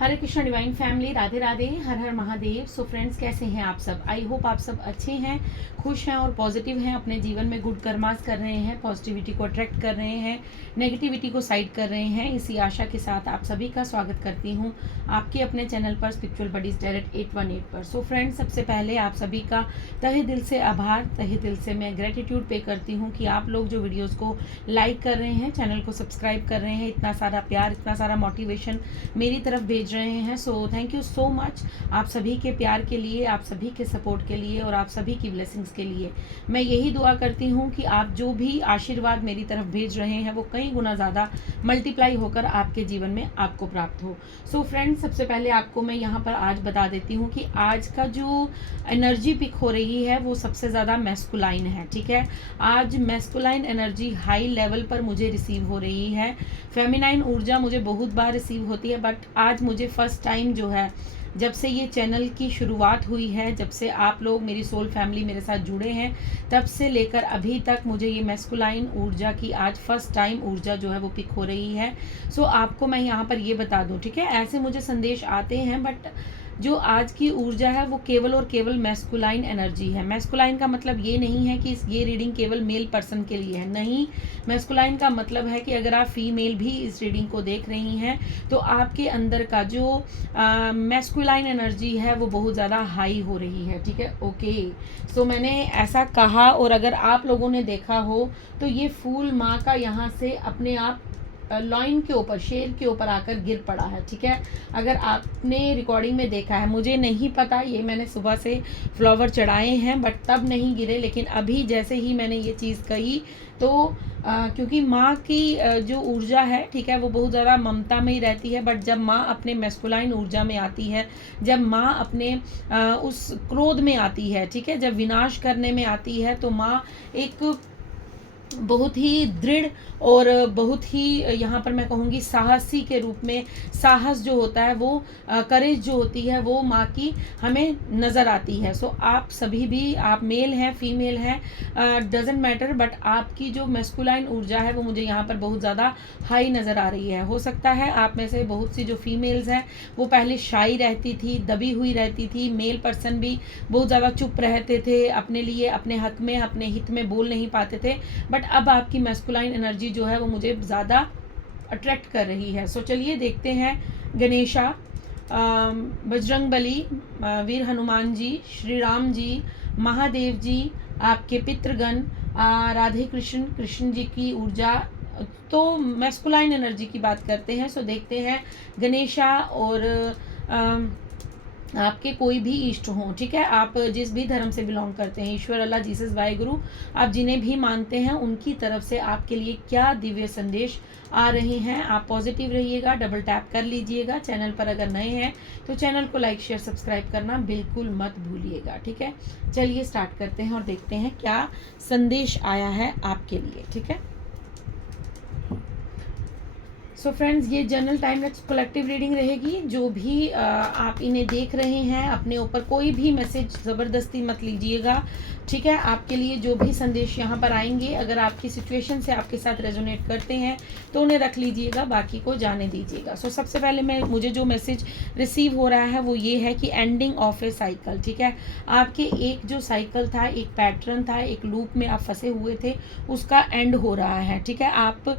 हरे Krishna divine family, Radhe Radhe, हर हर Mahadev. So friends, कैसे हैं आप सब? आई होप आप सब अच्छे हैं, खुश हैं और पॉजिटिव हैं। अपने जीवन में गुड कर्मास कर रहे हैं, पॉजिटिविटी को अट्रैक्ट कर रहे हैं, नेगेटिविटी को साइड कर रहे हैं। इसी आशा के साथ आप सभी का स्वागत करती हूँ आपके अपने चैनल पर, स्पिरिचुअल बडीज डायरेक्ट 818 पर। सो फ्रेंड्स, सबसे पहले आप सभी का तहे दिल से आभार, तहे दिल से मैं ग्रेटिट्यूड पे करती हूँ कि आप लोग जो वीडियोज़ को लाइक कर रहे हैं, चैनल को सब्सक्राइब कर रहे हैं, इतना सारा प्यार, इतना सारा मोटिवेशन मेरी तरफ भेज रहे हैं। सो थैंक यू सो मच आप सभी के प्यार के लिए, आप सभी के सपोर्ट के लिए और आप सभी की ब्लेसिंग्स के लिए। मैं यही दुआ करती हूँ कि आप जो भी आशीर्वाद मेरी तरफ भेज रहे हैं वो कई गुना ज़्यादा मल्टीप्लाई होकर आपके जीवन में आपको प्राप्त हो। सो फ्रेंड्स, सबसे पहले आपको मैं यहाँ पर आज बता देती हूँ कि आज का जो एनर्जी पिक हो रही है वो सबसे ज़्यादा मैस्कुलाइन है। ठीक है, आज मैस्कुलाइन एनर्जी हाई लेवल पर मुझे रिसीव हो रही है। फेमिनाइन ऊर्जा मुझे बहुत बार रिसीव होती है, बट आज मुझे फर्स्ट टाइम जो है, जब से ये चैनल की शुरुआत हुई है, जब से आप लोग मेरी सोल फैमिली मेरे साथ जुड़े हैं, तब से लेकर अभी तक मुझे ये मैस्कुलाइन ऊर्जा की आज फर्स्ट टाइम ऊर्जा जो है वो पिक हो रही है। सो आपको मैं यहाँ पर ये बता दूँ, ठीक है, ऐसे मुझे संदेश आते हैं, बट जो आज की ऊर्जा है वो केवल और केवल मैस्कुलाइन एनर्जी है। मैस्कुलाइन का मतलब ये नहीं है कि ये रीडिंग केवल मेल पर्सन के लिए है, नहीं। मैस्कुलाइन का मतलब है कि अगर आप फीमेल भी इस रीडिंग को देख रही हैं तो आपके अंदर का जो मैस्कुलाइन एनर्जी है वो बहुत ज़्यादा हाई हो रही है। ठीक है, ओके। सो मैंने ऐसा कहा, और अगर आप लोगों ने देखा हो तो ये फूल माँ का यहाँ से अपने आप लॉइन के ऊपर, शेर के ऊपर आकर गिर पड़ा है। ठीक है, अगर आपने रिकॉर्डिंग में देखा है, मुझे नहीं पता, ये मैंने सुबह से फ्लावर चढ़ाए हैं बट तब नहीं गिरे, लेकिन अभी जैसे ही मैंने ये चीज़ कही तो क्योंकि माँ की जो ऊर्जा है, ठीक है, वो बहुत ज़्यादा ममता में ही रहती है, बट जब माँ अपने मैस्कुलाइन ऊर्जा में आती है, जब माँ अपने उस क्रोध में आती है, ठीक है, जब विनाश करने में आती है, तो माँ एक बहुत ही दृढ़ और बहुत ही, यहाँ पर मैं कहूँगी, साहसी के रूप में, साहस जो होता है वो, करेज जो होती है वो माँ की हमें नज़र आती है। सो आप सभी भी, आप मेल हैं, फीमेल हैं, डजेंट मैटर, बट आपकी जो मैस्कुलाइन ऊर्जा है वो मुझे यहाँ पर बहुत ज़्यादा हाई नज़र आ रही है। हो सकता है आप में से बहुत सी जो फीमेल्स हैं वो पहले शाई रहती थी, दबी हुई रहती थी, मेल पर्सन भी बहुत ज़्यादा चुप रहते थे, अपने लिए, अपने हक में, अपने हित में बोल नहीं पाते थे, बट अब आपकी मैस्कुलाइन एनर्जी जो है वो मुझे ज़्यादा अट्रैक्ट कर रही है। सो चलिए देखते हैं। गणेशा, बजरंग बली, वीर हनुमान जी, श्री राम जी, महादेव जी, आपके पितृगण, राधे कृष्ण, कृष्ण जी की ऊर्जा। तो मैस्कुलाइन एनर्जी की बात करते हैं। सो देखते हैं गणेशा और आपके कोई भी इष्ट हों, ठीक है, आप जिस भी धर्म से बिलोंग करते हैं, ईश्वर, अल्लाह, जीसस, वाहेगुरु, आप जिन्हें भी मानते हैं, उनकी तरफ से आपके लिए क्या दिव्य संदेश आ रहे हैं। आप पॉजिटिव रहिएगा, डबल टैप कर लीजिएगा। चैनल पर अगर नए हैं तो चैनल को लाइक, शेयर, सब्सक्राइब करना बिल्कुल मत भूलिएगा। ठीक है, चलिए स्टार्ट करते हैं और देखते हैं क्या संदेश आया है आपके लिए। ठीक है, सो फ्रेंड्स, ये जनरल टाइमलेस कलेक्टिव रीडिंग रहेगी। जो भी आप इन्हें देख रहे हैं, अपने ऊपर कोई भी मैसेज ज़बरदस्ती मत लीजिएगा। ठीक है, आपके लिए जो भी संदेश यहाँ पर आएंगे, अगर आपकी सिचुएशन से आपके साथ रेजोनेट करते हैं तो उन्हें रख लीजिएगा, बाकी को जाने दीजिएगा। सो सबसे पहले मुझे जो मैसेज रिसीव हो रहा है वो ये है कि एंडिंग ऑफ ए साइकिल। ठीक है, आपके एक जो साइकिल था, एक पैटर्न था, एक लूप में आप फंसे हुए थे, उसका एंड हो रहा है। ठीक है, आप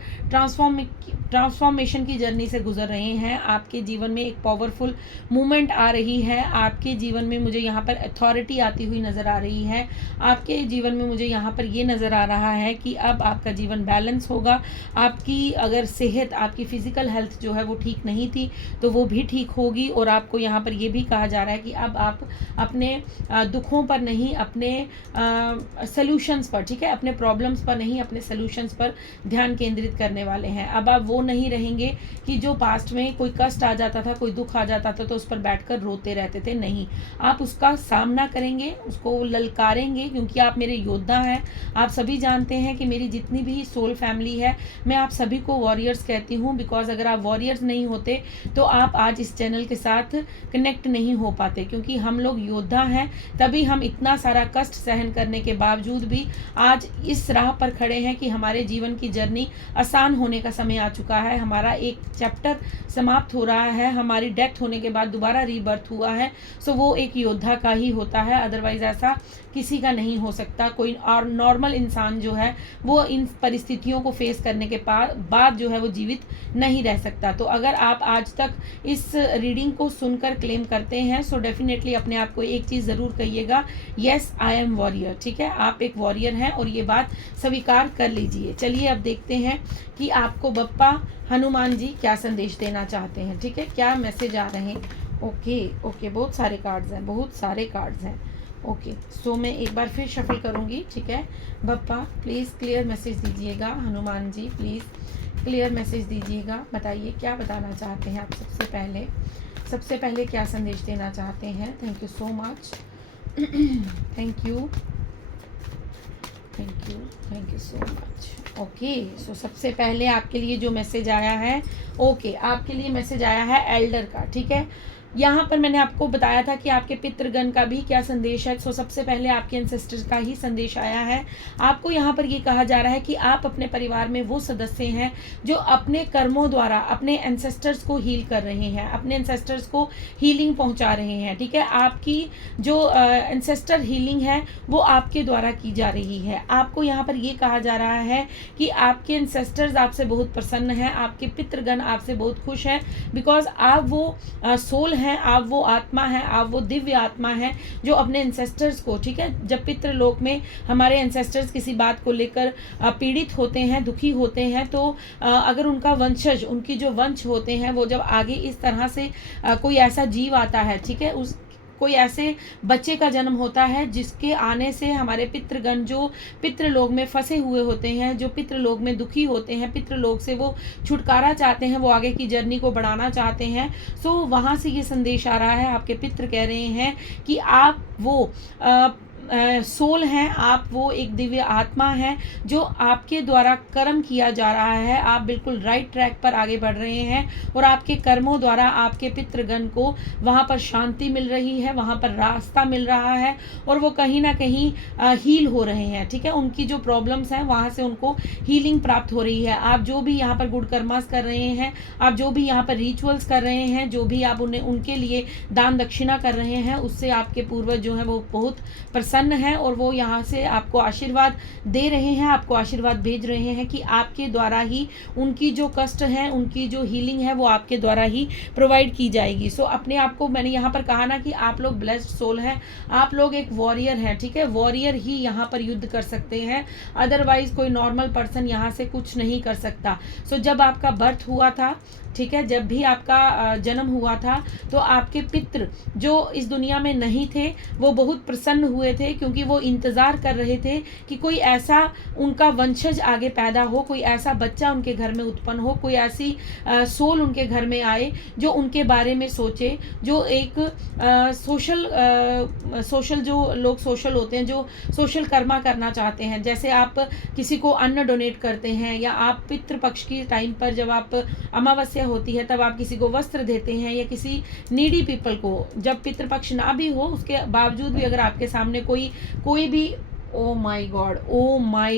ट्रांसफॉर्मेशन की जर्नी से गुजर रहे हैं। आपके जीवन में एक पावरफुल मूवमेंट आ रही है। आपके जीवन में मुझे यहाँ पर अथॉरिटी आती हुई नज़र आ रही है। आपके जीवन में मुझे यहाँ पर ये नज़र आ रहा है कि अब आपका जीवन बैलेंस होगा। आपकी अगर सेहत, आपकी फिजिकल हेल्थ जो है वो ठीक नहीं थी तो वो भी ठीक होगी, और आपको यहाँ पर ये भी कहा जा रहा है कि अब आप अपने दुखों पर नहीं, अपने सल्यूशंस पर, ठीक है, अपने प्रॉब्लम्स पर नहीं, अपने सल्यूशंस पर ध्यान केंद्रित करने वाले हैं। अब आप वो नहीं रहेंगे कि जो पास्ट में कोई कष्ट आ जाता था, कोई दुख आ जाता था तो उस पर बैठकर रोते रहते थे। नहीं, आप उसका सामना करेंगे, उसको ललकारेंगे, क्योंकि आप मेरे योद्धा हैं। आप सभी जानते हैं कि मेरी जितनी भी सोल फैमिली है, मैं आप सभी को वॉरियर्स कहती हूँ, बिकॉज अगर आप वॉरियर्स नहीं होते तो आप आज इस चैनल के साथ कनेक्ट नहीं हो पाते, क्योंकि हम लोग योद्धा हैं, तभी हम इतना सारा कष्ट सहन करने के बावजूद भी आज इस राह पर खड़े हैं कि हमारे जीवन की जर्नी आसान होने का समय आ चुका है। हमारा एक चैप्टर समाप्त हो रहा है, हमारी डेथ होने के बाद दोबारा रीबर्थ हुआ है। सो वो एक योद्धा का ही होता है, अदरवाइज ऐसा किसी का नहीं हो सकता। कोई और नॉर्मल इंसान जो है वो इन परिस्थितियों को फेस करने के बाद जो है वो जीवित नहीं रह सकता। तो अगर आप आज तक इस रीडिंग को सुनकर क्लेम करते हैं, सो डेफिनेटली अपने आप को एक चीज़ ज़रूर कहिएगा, यस आई एम वॉरियर। ठीक है, आप एक वॉरियर हैं और ये बात स्वीकार कर लीजिए। चलिए अब देखते हैं कि आपको बप्पा हनुमान जी क्या संदेश देना चाहते हैं। ठीक है, क्या मैसेज आ रहे हैं। ओके, बहुत सारे कार्ड्स हैं, बहुत सारे कार्ड्स हैं। ओके, सो मैं एक बार फिर शफल करूँगी। ठीक है, बप्पा प्लीज़ क्लियर मैसेज दीजिएगा। Hanuman ji please clear message दीजिएगा। बताइए क्या बताना चाहते हैं आप। सबसे पहले क्या संदेश देना चाहते हैं। Thank you so much. Thank you so much. Okay, so सबसे पहले आपके लिए जो मैसेज आया है, आपके लिए मैसेज आया है एल्डर का। ठीक है, यहाँ पर मैंने आपको बताया था कि आपके पितृगण का भी क्या संदेश है। सो सबसे पहले आपके एंसेस्टर्स का ही संदेश आया है। आपको यहाँ पर ये कहा जा रहा है कि आप अपने परिवार में वो सदस्य हैं जो अपने कर्मों द्वारा अपने एंसेस्टर्स को हील कर रहे हैं, अपने एंसेस्टर्स को हीलिंग पहुँचा रहे हैं। ठीक है, आपकी जो एंसेस्टर हीलिंग है वो आपके द्वारा की जा रही है। आपको यहाँ पर ये कहा जा रहा है कि आपके एंसेस्टर्स आपसे बहुत प्रसन्न हैं, आपके पितृगण आपसे बहुत खुश हैं, बिकॉज आप वो सोल हैं, आप वो आत्मा हैं, आप वो दिव्य आत्मा हैं जो अपने एंसेस्टर्स को, ठीक है, जब पितृलोक में हमारे एंसेस्टर्स किसी बात को लेकर पीड़ित होते हैं, दुखी होते हैं, तो अगर उनका वंशज, उनकी जो वंश होते हैं, वो जब आगे इस तरह से कोई ऐसा जीव आता है, ठीक है, उस कोई ऐसे बच्चे का जन्म होता है जिसके आने से हमारे पितृगण जो पितृलोक में फंसे हुए होते हैं, जो पितृलोक में दुखी होते हैं, पितृलोक से वो छुटकारा चाहते हैं, वो आगे की जर्नी को बढ़ाना चाहते हैं। सो वहाँ से ये संदेश आ रहा है, आपके पितृ कह रहे हैं कि आप वो सोल हैं, आप वो एक दिव्य आत्मा हैं जो आपके द्वारा कर्म किया जा रहा है। आप बिल्कुल राइट ट्रैक पर आगे बढ़ रहे हैं और आपके कर्मों द्वारा आपके पितृगण को वहाँ पर शांति मिल रही है, वहाँ पर रास्ता मिल रहा है और वो कहीं ना कहीं हील हो रहे हैं। ठीक है, उनकी जो प्रॉब्लम्स हैं वहाँ से उनको हीलिंग प्राप्त हो रही है। आप जो भी यहाँ पर गुड कर्मास कर रहे हैं, आप जो भी यहाँ पर रिचुअल्स कर रहे हैं, जो भी आप उनके लिए दान दक्षिणा कर रहे हैं, उससे आपके पूर्वज जो है वो बहुत प्रसन्न है और वो यहाँ से आपको आशीर्वाद दे रहे हैं, आपको आशीर्वाद भेज रहे हैं कि आपके द्वारा ही उनकी जो कष्ट है, उनकी जो हीलिंग है, वो आपके द्वारा ही प्रोवाइड की जाएगी। सो अपने आप को, मैंने यहाँ पर कहा ना कि आप लोग ब्लेस्ड सोल हैं, आप लोग एक वॉरियर हैं। ठीक है, वॉरियर ही यहाँ पर युद्ध कर सकते हैं, अदरवाइज कोई नॉर्मल पर्सन यहाँ से कुछ नहीं कर सकता। सो जब आपका बर्थ हुआ था, ठीक है, जब भी आपका जन्म हुआ था, तो आपके पितृ जो इस दुनिया में नहीं थे वो बहुत प्रसन्न हुए थे, क्योंकि वो इंतज़ार कर रहे थे कि कोई ऐसा उनका वंशज आगे पैदा हो, कोई ऐसा बच्चा उनके घर में उत्पन्न हो, कोई ऐसी सोल उनके घर में आए जो उनके बारे में सोचे, जो एक सोशल जो लोग सोशल होते हैं, जो सोशल कर्मा करना चाहते हैं। जैसे आप किसी को अन्न डोनेट करते हैं, या आप पितृपक्ष की टाइम पर जब आप अमावस्या होती है तब आप किसी को वस्त्र देते हैं, या किसी नीडी पीपल को, जब पितृपक्ष ना भी हो उसके बावजूद भी अगर आपके सामने कोई भी, ओ माय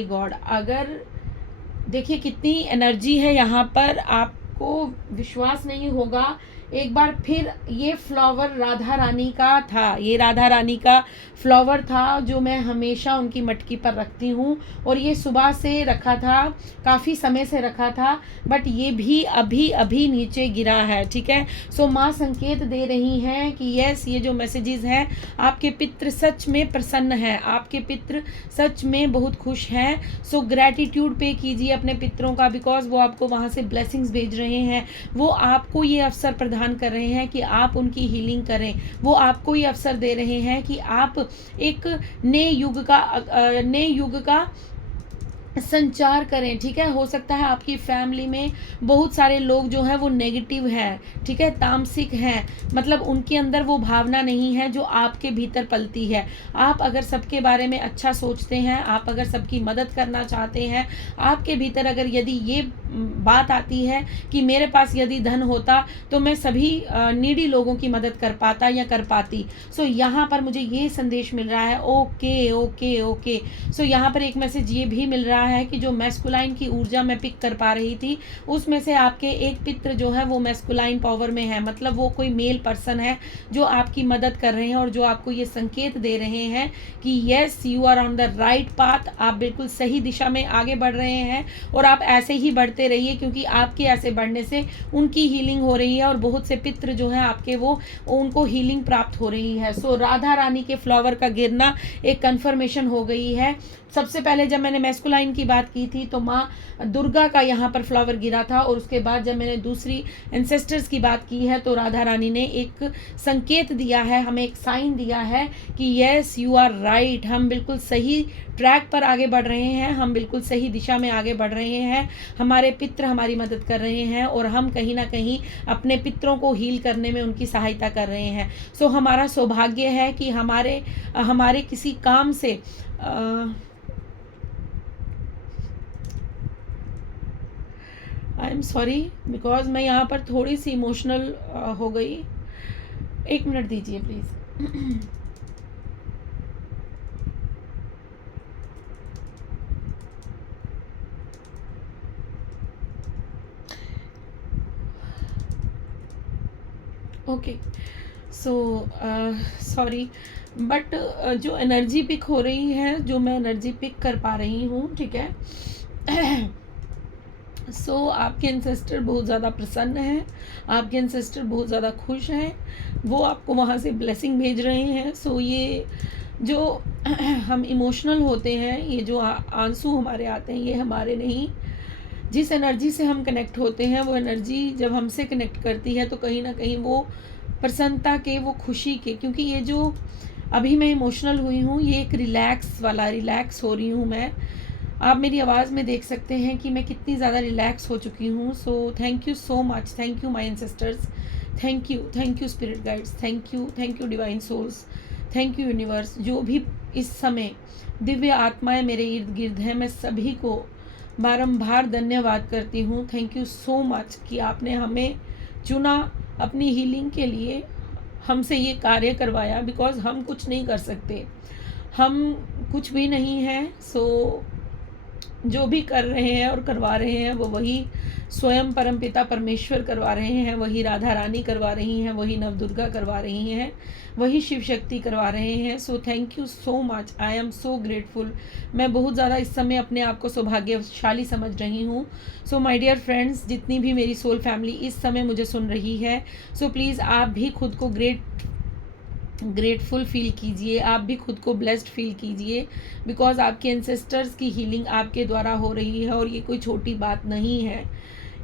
गॉड, अगर देखिए कितनी एनर्जी है यहाँ पर, आपको विश्वास नहीं होगा। एक बार फिर ये फ्लावर राधा रानी का था, ये राधा रानी का फ्लावर था जो मैं हमेशा उनकी मटकी पर रखती हूँ, और ये सुबह से रखा था, काफ़ी समय से रखा था, बट ये भी अभी नीचे गिरा है। ठीक है, सो माँ संकेत दे रही हैं कि यस, ये जो मैसेजेस हैं, आपके पितृ सच में प्रसन्न हैं, आपके पितृ सच में बहुत खुश हैं। सो ग्रैटिट्यूड पे कीजिए अपने पितरों का, बिकॉज वो आपको वहाँ से ब्लेसिंग्स भेज रहे हैं, वो आपको ये अवसर प्रदान कर रहे हैं कि आप उनकी हीलिंग करें, वो आपको ये अवसर दे रहे हैं कि आप एक नए युग का संचार करें। ठीक है, हो सकता है आपकी फैमिली में बहुत सारे लोग जो हैं वो नेगेटिव हैं, ठीक है, तामसिक हैं, मतलब उनके अंदर वो भावना नहीं है जो आपके भीतर पलती है। आप अगर सबके बारे में अच्छा सोचते हैं, आप अगर सबकी मदद करना चाहते हैं, आपके भीतर अगर यदि ये बात आती है कि मेरे पास यदि धन होता तो मैं सभी नीडी लोगों की मदद कर पाता या कर पाती। सो यहाँ पर मुझे ये संदेश मिल रहा है, ओके। सो यहाँ पर एक मैसेज ये भी मिल रहा रहा है कि जो मैस्कुलाइन की ऊर्जा मैं पिक कर पा रही थी, उसमें से आपके एक पित्र जो है वो मैस्कुलाइन पावर में है, मतलब वो कोई मेल पर्सन है जो आपकी मदद कर रहे हैं और जो आपको ये संकेत दे रहे हैं कि yes you are on the right path, आप बिल्कुल सही दिशा में आगे बढ़ रहे हैं और आप ऐसे ही बढ़ते रहिए, क्योंकि आपके ऐसे बढ़ने से उनकी हीलिंग हो रही है और बहुत से पित्र जो है आपके वो उनको हीलिंग प्राप्त हो रही है। सो राधा रानी के फ्लावर का गिरना एक कन्फर्मेशन हो गई है। सबसे पहले जब मैंने मैस्कुलाइन की बात की थी तो माँ दुर्गा का यहाँ पर फ्लावर गिरा था, और उसके बाद जब मैंने दूसरी एंसेस्टर्स की बात की है तो राधा रानी ने एक संकेत दिया है, हमें एक साइन दिया है कि यस यू आर राइट, हम बिल्कुल सही ट्रैक पर आगे बढ़ रहे हैं, हम बिल्कुल सही दिशा में आगे बढ़ रहे हैं, हमारे पित्र हमारी मदद कर रहे हैं और हम कहीं ना कहीं अपने पितरों को हील करने में उनकी सहायता कर रहे हैं। सो हमारा सौभाग्य है कि हमारे किसी काम से आई एम सॉरी बिकॉज मैं यहाँ पर थोड़ी सी इमोशनल हो गई। एक मिनट दीजिए please. Okay so sorry but जो एनर्जी पिक हो रही है, जो मैं एनर्जी पिक कर पा रही हूँ, ठीक है। सो आपके एंसेस्टर बहुत ज़्यादा प्रसन्न हैं, आपके एंसेस्टर बहुत ज़्यादा खुश हैं, वो आपको वहाँ से ब्लेसिंग भेज रहे हैं। सो ये जो हम इमोशनल होते हैं, ये जो आंसू हमारे आते हैं, ये हमारे नहीं, जिस एनर्जी से हम कनेक्ट होते हैं वो एनर्जी जब हमसे कनेक्ट करती है तो कहीं ना कहीं वो प्रसन्नता के, वो खुशी के, क्योंकि ये जो अभी मैं इमोशनल हुई हूँ ये एक रिलैक्स हो रही हूँ मैं। आप मेरी आवाज़ में देख सकते हैं कि मैं कितनी ज़्यादा रिलैक्स हो चुकी हूँ। So thank you so much, thank you my ancestors, thank you spirit guides, thank you divine souls, thank you universe. जो भी इस समय दिव्य आत्माएं मेरे इर्द गिर्द हैं, मैं सभी को बारंबार धन्यवाद करती हूँ। थैंक यू सो मच कि आपने हमें चुना अपनी हीलिंग के लिए, हमसे ये कार्य करवाया, बिकॉज हम कुछ नहीं कर सकते, हम कुछ भी नहीं हैं। सो जो भी कर रहे हैं और करवा रहे हैं वो वही स्वयं परमपिता परमेश्वर करवा रहे हैं, वही राधा रानी करवा रही हैं, वही नवदुर्गा करवा रही हैं, वही शिव शक्ति करवा रहे हैं। सो thank you so much, I am so grateful. मैं बहुत ज़्यादा इस समय अपने आप को सौभाग्यशाली समझ रही हूँ। सो माय डियर फ्रेंड्स, जितनी भी मेरी सोल फैमिली इस समय मुझे सुन रही है, सो प्लीज़ आप भी खुद को ग्रेटफुल फील कीजिए, आप भी खुद को ब्लेस्ड फील कीजिए, बिकॉज आपके एंसेस्टर्स की हीलिंग आपके द्वारा हो रही है और ये कोई छोटी बात नहीं है,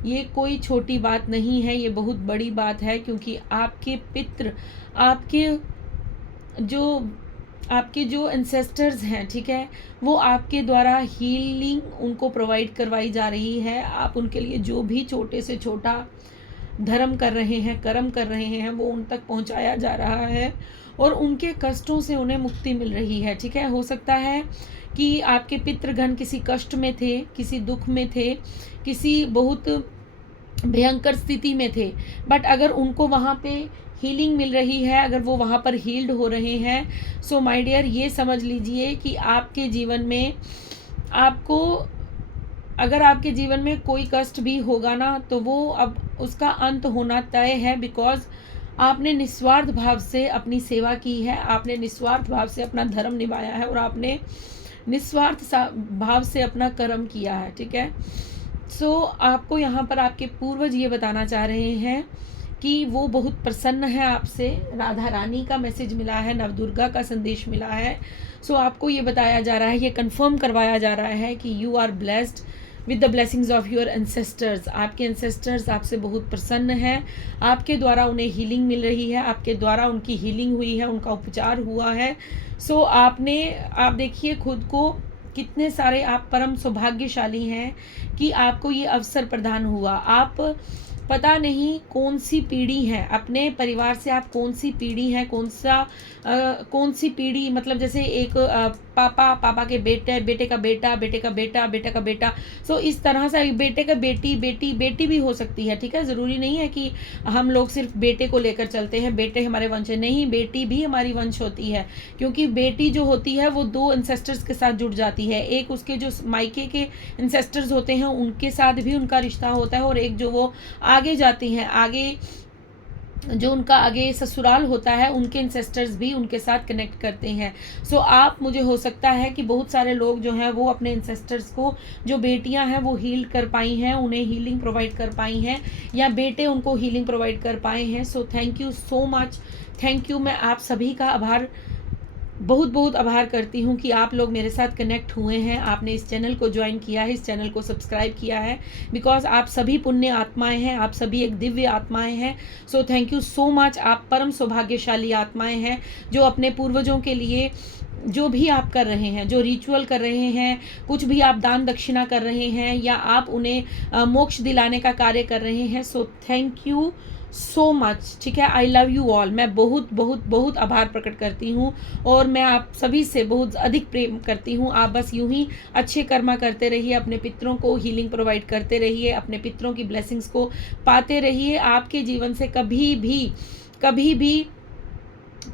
ये कोई छोटी बात नहीं है, ये बहुत बड़ी बात है। क्योंकि आपके पितृ, आपके जो एंसेस्टर्स हैं, ठीक है, वो आपके द्वारा हीलिंग उनको प्रोवाइड करवाई जा रही है। आप उनके लिए जो भी छोटे से छोटा धर्म कर रहे हैं, कर्म कर रहे हैं, वो उन तक पहुंचाया जा रहा है और उनके कष्टों से उन्हें मुक्ति मिल रही है। ठीक है, हो सकता है कि आपके पितृगण किसी कष्ट में थे, किसी दुख में थे, किसी बहुत भयंकर स्थिति में थे, बट अगर उनको वहाँ पे हीलिंग मिल रही है, अगर वो वहाँ पर हील्ड हो रहे हैं, सो माय डियर ये समझ लीजिए कि आपके जीवन में अगर आपके जीवन में कोई कष्ट भी होगा ना, तो वो अब उसका अंत होना तय है, बिकॉज आपने निस्वार्थ भाव से अपनी सेवा की है, आपने निस्वार्थ भाव से अपना धर्म निभाया है और आपने निस्वार्थ भाव से अपना कर्म किया है। ठीक है, सो आपको यहाँ पर आपके पूर्वज ये बताना चाह रहे हैं कि वो बहुत प्रसन्न है आपसे, राधा रानी का मैसेज मिला है, नवदुर्गा का संदेश मिला है। सो आपको ये बताया जा रहा है, ये कंफर्म करवाया जा रहा है कि you are blessed with the blessings of your ancestors. आपके एंसेस्टर्स आपसे बहुत प्रसन्न हैं, आपके द्वारा उन्हें हीलिंग मिल रही है, आपके द्वारा उनकी हीलिंग हुई है, उनका उपचार हुआ है। सो आप देखिए खुद को कितने सारे आप परम सौभाग्यशाली हैं कि आपको ये अवसर प्रदान हुआ। आप पता नहीं कौन सी पीढ़ी है, अपने परिवार से आप कौन सी पीढ़ी है, कौन सी पीढ़ी, मतलब जैसे एक पापा, पापा के बेटे, बेटे का बेटा, बेटे का बेटा, बेटे का बेटा। सो इस तरह से बेटे का बेटी, बेटी, बेटी भी हो सकती है, ठीक है। ज़रूरी नहीं है कि हम लोग सिर्फ बेटे को लेकर चलते हैं, बेटे हमारे वंश है, नहीं, बेटी भी हमारी वंश होती है, क्योंकि बेटी जो होती है वो 2 एंसेस्टर्स के साथ जुड़ जाती है। एक उसके जो मायके के एंसेस्टर्स होते हैं उनके साथ भी उनका रिश्ता होता है, और एक जो वो आगे जाती हैं, आगे जो उनका आगे ससुराल होता है, उनके इंसेस्टर्स भी उनके साथ कनेक्ट करते हैं। सो आप, मुझे हो सकता है कि बहुत सारे लोग जो हैं वो अपने इंसेस्टर्स को, जो बेटियां हैं वो हील कर पाई हैं, उन्हें हीलिंग प्रोवाइड कर पाई हैं, या बेटे उनको हीलिंग प्रोवाइड कर पाए हैं। सो thank you so much, thank you. मैं आप सभी का बहुत बहुत आभार करती हूँ कि आप लोग मेरे साथ कनेक्ट हुए हैं, आपने इस चैनल को ज्वाइन किया है, इस चैनल को सब्सक्राइब किया है, बिकॉज आप सभी पुण्य आत्माएं हैं, आप सभी एक दिव्य आत्माएं हैं। सो थैंक यू सो मच। आप परम सौभाग्यशाली आत्माएं हैं, जो अपने पूर्वजों के लिए जो भी आप कर रहे हैं, जो रिचुअल कर रहे हैं, कुछ भी आप दान दक्षिणा कर रहे हैं, या आप उन्हें मोक्ष दिलाने का कार्य कर रहे हैं। सो थैंक यू सो मच, ठीक है। I love you all. मैं बहुत बहुत बहुत आभार प्रकट करती हूँ, और मैं आप सभी से बहुत अधिक प्रेम करती हूँ। आप बस यूं ही अच्छे कर्मा करते रहिए, अपने पितरों को हीलिंग प्रोवाइड करते रहिए, अपने पितरों की ब्लेसिंग्स को पाते रहिए। आपके जीवन से कभी भी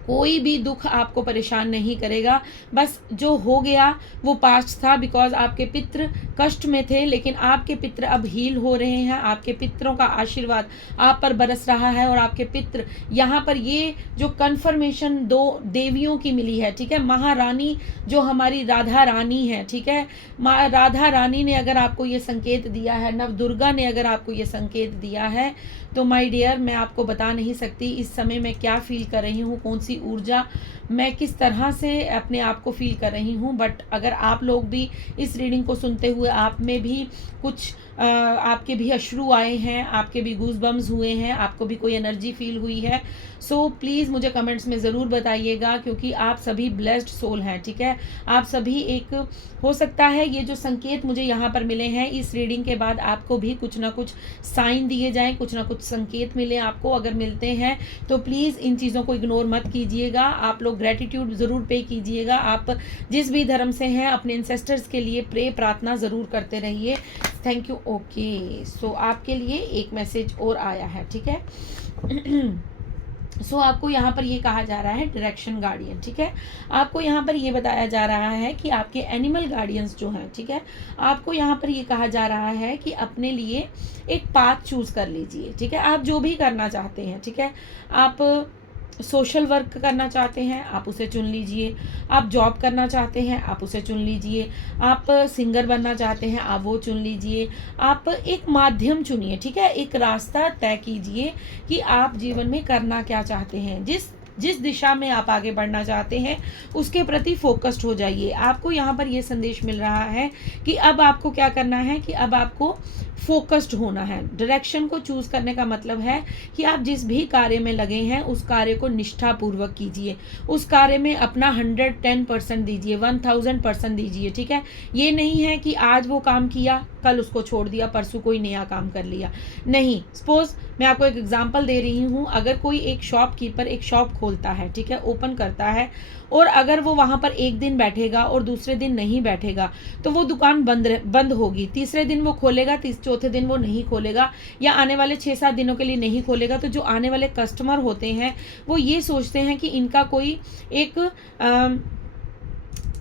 कोई भी दुख आपको परेशान नहीं करेगा। बस जो हो गया वो पास्ट था, बिकॉज आपके पितृ कष्ट में थे, लेकिन आपके पितृ अब हील हो रहे हैं। आपके पितरों का आशीर्वाद आप पर बरस रहा है, और आपके पितृ यहाँ पर, ये जो कन्फर्मेशन 2 देवियों की मिली है, ठीक है। महारानी जो हमारी राधा रानी है, ठीक है, माँ राधा रानी ने अगर आपको ये संकेत दिया है, नव दुर्गा ने अगर आपको ये संकेत दिया है, तो माय डियर, मैं आपको बता नहीं सकती इस समय मैं क्या फील कर रही हूँ, कौन सी ऊर्जा, मैं किस तरह से अपने आप को फील कर रही हूँ। बट अगर आप लोग भी इस रीडिंग को सुनते हुए आप में भी कुछ आपके भी अश्रु आए हैं, आपके भी गूज बम्स हुए हैं, आपको भी कोई एनर्जी फील हुई है, सो प्लीज़ मुझे कमेंट्स में ज़रूर बताइएगा, क्योंकि आप सभी ब्लेस्ड सोल हैं, ठीक है। आप सभी एक, हो सकता है ये जो संकेत मुझे यहाँ पर मिले हैं, इस रीडिंग के बाद आपको भी कुछ ना कुछ साइन दिए जाएं, कुछ ना कुछ संकेत मिले आपको। अगर मिलते हैं तो प्लीज़ इन चीज़ों को इग्नोर मत कीजिएगा। आप लोग ग्रेटिट्यूड ज़रूर पे कीजिएगा। आप जिस भी धर्म से हैं, अपने इंसेस्टर्स के लिए प्रार्थना ज़रूर करते रहिए। Thank you. ओके, सो आपके लिए एक मैसेज और आया है, ठीक है। सो आपको यहाँ पर ये कहा जा रहा है डायरेक्शन गार्डियन, ठीक है। आपको यहाँ पर ये बताया जा रहा है कि आपके एनिमल गार्डियंस जो हैं, ठीक है, आपको यहाँ पर ये कहा जा रहा है कि अपने लिए एक पाथ चूज कर लीजिए, ठीक है। आप जो भी करना चाहते हैं, ठीक है, आप सोशल वर्क करना चाहते हैं, आप उसे चुन लीजिए। आप जॉब करना चाहते हैं, आप उसे चुन लीजिए। आप सिंगर बनना चाहते हैं, आप वो चुन लीजिए। आप एक माध्यम चुनिए, ठीक है, एक रास्ता तय कीजिए कि आप जीवन में करना क्या चाहते हैं। जिस दिशा में आप आगे बढ़ना चाहते हैं उसके प्रति फोकस्ड हो जाइए। आपको यहाँ पर ये संदेश मिल रहा है कि अब आपको क्या करना है, कि अब आपको फोकस्ड होना है। डायरेक्शन को चूज करने का मतलब है कि आप जिस भी कार्य में लगे हैं उस कार्य को निष्ठापूर्वक कीजिए, उस कार्य में अपना 110% दीजिए, 1000% दीजिए, ठीक है। ये नहीं है कि आज वो काम किया, कल उसको छोड़ दिया, परसों कोई नया काम कर लिया, नहीं। सपोज मैं आपको एक एग्जांपल दे रही हूँ, अगर कोई एक शॉपकीपर एक शॉप खोलता है, ठीक है, ओपन करता है, और अगर वो वहाँ पर एक दिन बैठेगा और दूसरे दिन नहीं बैठेगा तो वो दुकान बंद होगी। तीसरे दिन वो खोलेगा, चौथे दिन वो नहीं खोलेगा, या आने वाले 6-7 दिनों के लिए नहीं खोलेगा। तो जो आने वाले कस्टमर होते हैं वो ये सोचते हैं कि इनका कोई एक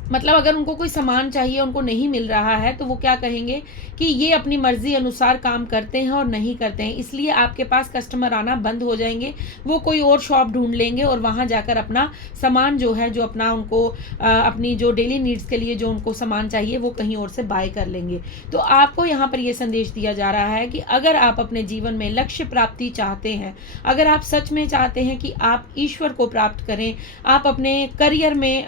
मतलब अगर उनको कोई सामान चाहिए, उनको नहीं मिल रहा है, तो वो क्या कहेंगे कि ये अपनी मर्जी अनुसार काम करते हैं और नहीं करते हैं, इसलिए आपके पास कस्टमर आना बंद हो जाएंगे। वो कोई और शॉप ढूंढ लेंगे और वहाँ जाकर अपना सामान जो है, जो अपना उनको अपनी जो डेली नीड्स के लिए जो उनको सामान चाहिए, वो कहीं और से बाय कर लेंगे। तो आपको यहाँ पर ये संदेश दिया जा रहा है कि अगर आप अपने जीवन में लक्ष्य प्राप्ति चाहते हैं, अगर आप सच में चाहते हैं कि आप ईश्वर को प्राप्त करें, आप अपने करियर में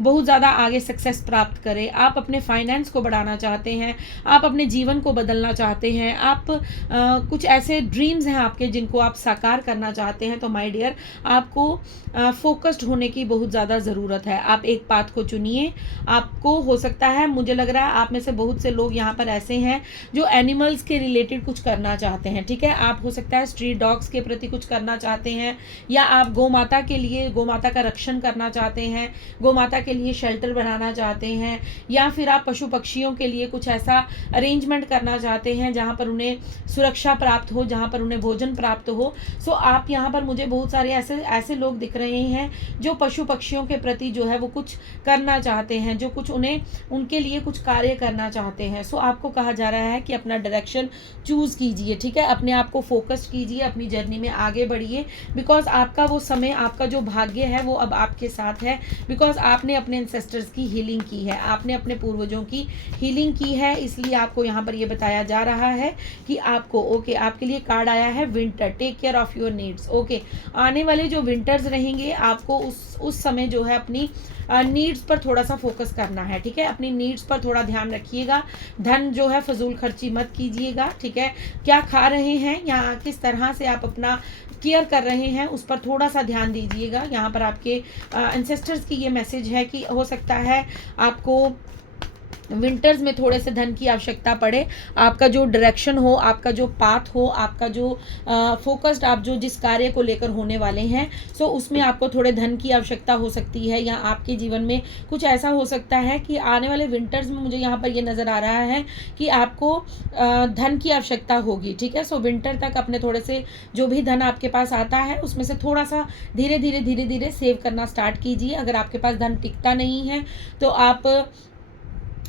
बहुत ज़्यादा आगे सक्सेस प्राप्त करें, आप अपने फाइनेंस को बढ़ाना चाहते हैं, आप अपने जीवन को बदलना चाहते हैं, आप कुछ ऐसे ड्रीम्स हैं आपके जिनको आप साकार करना चाहते हैं, तो माय डियर आपको फोकस्ड होने की बहुत ज़्यादा ज़रूरत है। आप एक पाथ को चुनिए। आपको हो सकता है, मुझे लग रहा है आप में से बहुत से लोग यहाँ पर ऐसे हैं जो एनिमल्स के रिलेटेड कुछ करना चाहते हैं, ठीक है। आप हो सकता है स्ट्रीट डॉग्स के प्रति कुछ करना चाहते हैं, या आप गौ माता के लिए, गौ माता का रक्षण करना चाहते हैं, गौ माता के लिए शेल्टर शेल्टर बनाना चाहते हैं, या फिर आप पशु पक्षियों के लिए कुछ ऐसा अरेंजमेंट करना चाहते हैं जहाँ पर उन्हें सुरक्षा प्राप्त हो, जहाँ पर उन्हें भोजन प्राप्त हो। सो आप यहाँ पर मुझे बहुत सारे ऐसे ऐसे लोग दिख रहे हैं जो पशु पक्षियों के प्रति जो है वो कुछ करना चाहते हैं, जो कुछ उन्हें उनके लिए कुछ कार्य करना चाहते हैं। सो आपको कहा जा रहा है कि अपना डायरेक्शन चूज कीजिए, ठीक है, अपने आप को फोकस कीजिए, अपनी जर्नी में आगे बढ़िए, बिकॉज आपका वो समय, आपका जो भाग्य है वो अब आपके साथ है, बिकॉज आपने अपने एंसेस्टर्स की हीलिंग की है, आपने अपने पूर्वजों की हीलिंग की है। इसलिए आपको यहाँ पर ये बताया जा रहा है कि आपको ओके आपके लिए कार्ड आया है winter, take care of your needs. Okay, आने वाले जो विंटर्स रहेंगे आपको उस समय जो है अपनी नीड्स पर थोड़ा सा फोकस करना है, ठीक है, अपनी नीड्स पर थोड़ा ध्यान रखिएगा। धन जो है फजूल खर्ची मत कीजिएगा, ठीक है, क्या खा रहे हैं या किस तरह से आप अपना केयर कर रहे हैं उस पर थोड़ा सा ध्यान दीजिएगा। यहाँ पर आपके एंसेस्टर्स की ये मैसेज है कि हो सकता है आपको विंटर्स में थोड़े से धन की आवश्यकता पड़े, आपका जो डायरेक्शन हो, आपका जो पाथ हो, आपका जो फोकस्ड आप जो जिस कार्य को लेकर होने वाले हैं, सो उसमें आपको थोड़े धन की आवश्यकता हो सकती है, या आपके जीवन में कुछ ऐसा हो सकता है कि आने वाले विंटर्स में मुझे यहाँ पर ये नज़र आ रहा है कि आपको धन की आवश्यकता होगी, ठीक है। सो विंटर तक अपने थोड़े से जो भी धन आपके पास आता है उसमें से थोड़ा सा धीरे धीरे सेव करना स्टार्ट कीजिए। अगर आपके पास धन टिकता नहीं है तो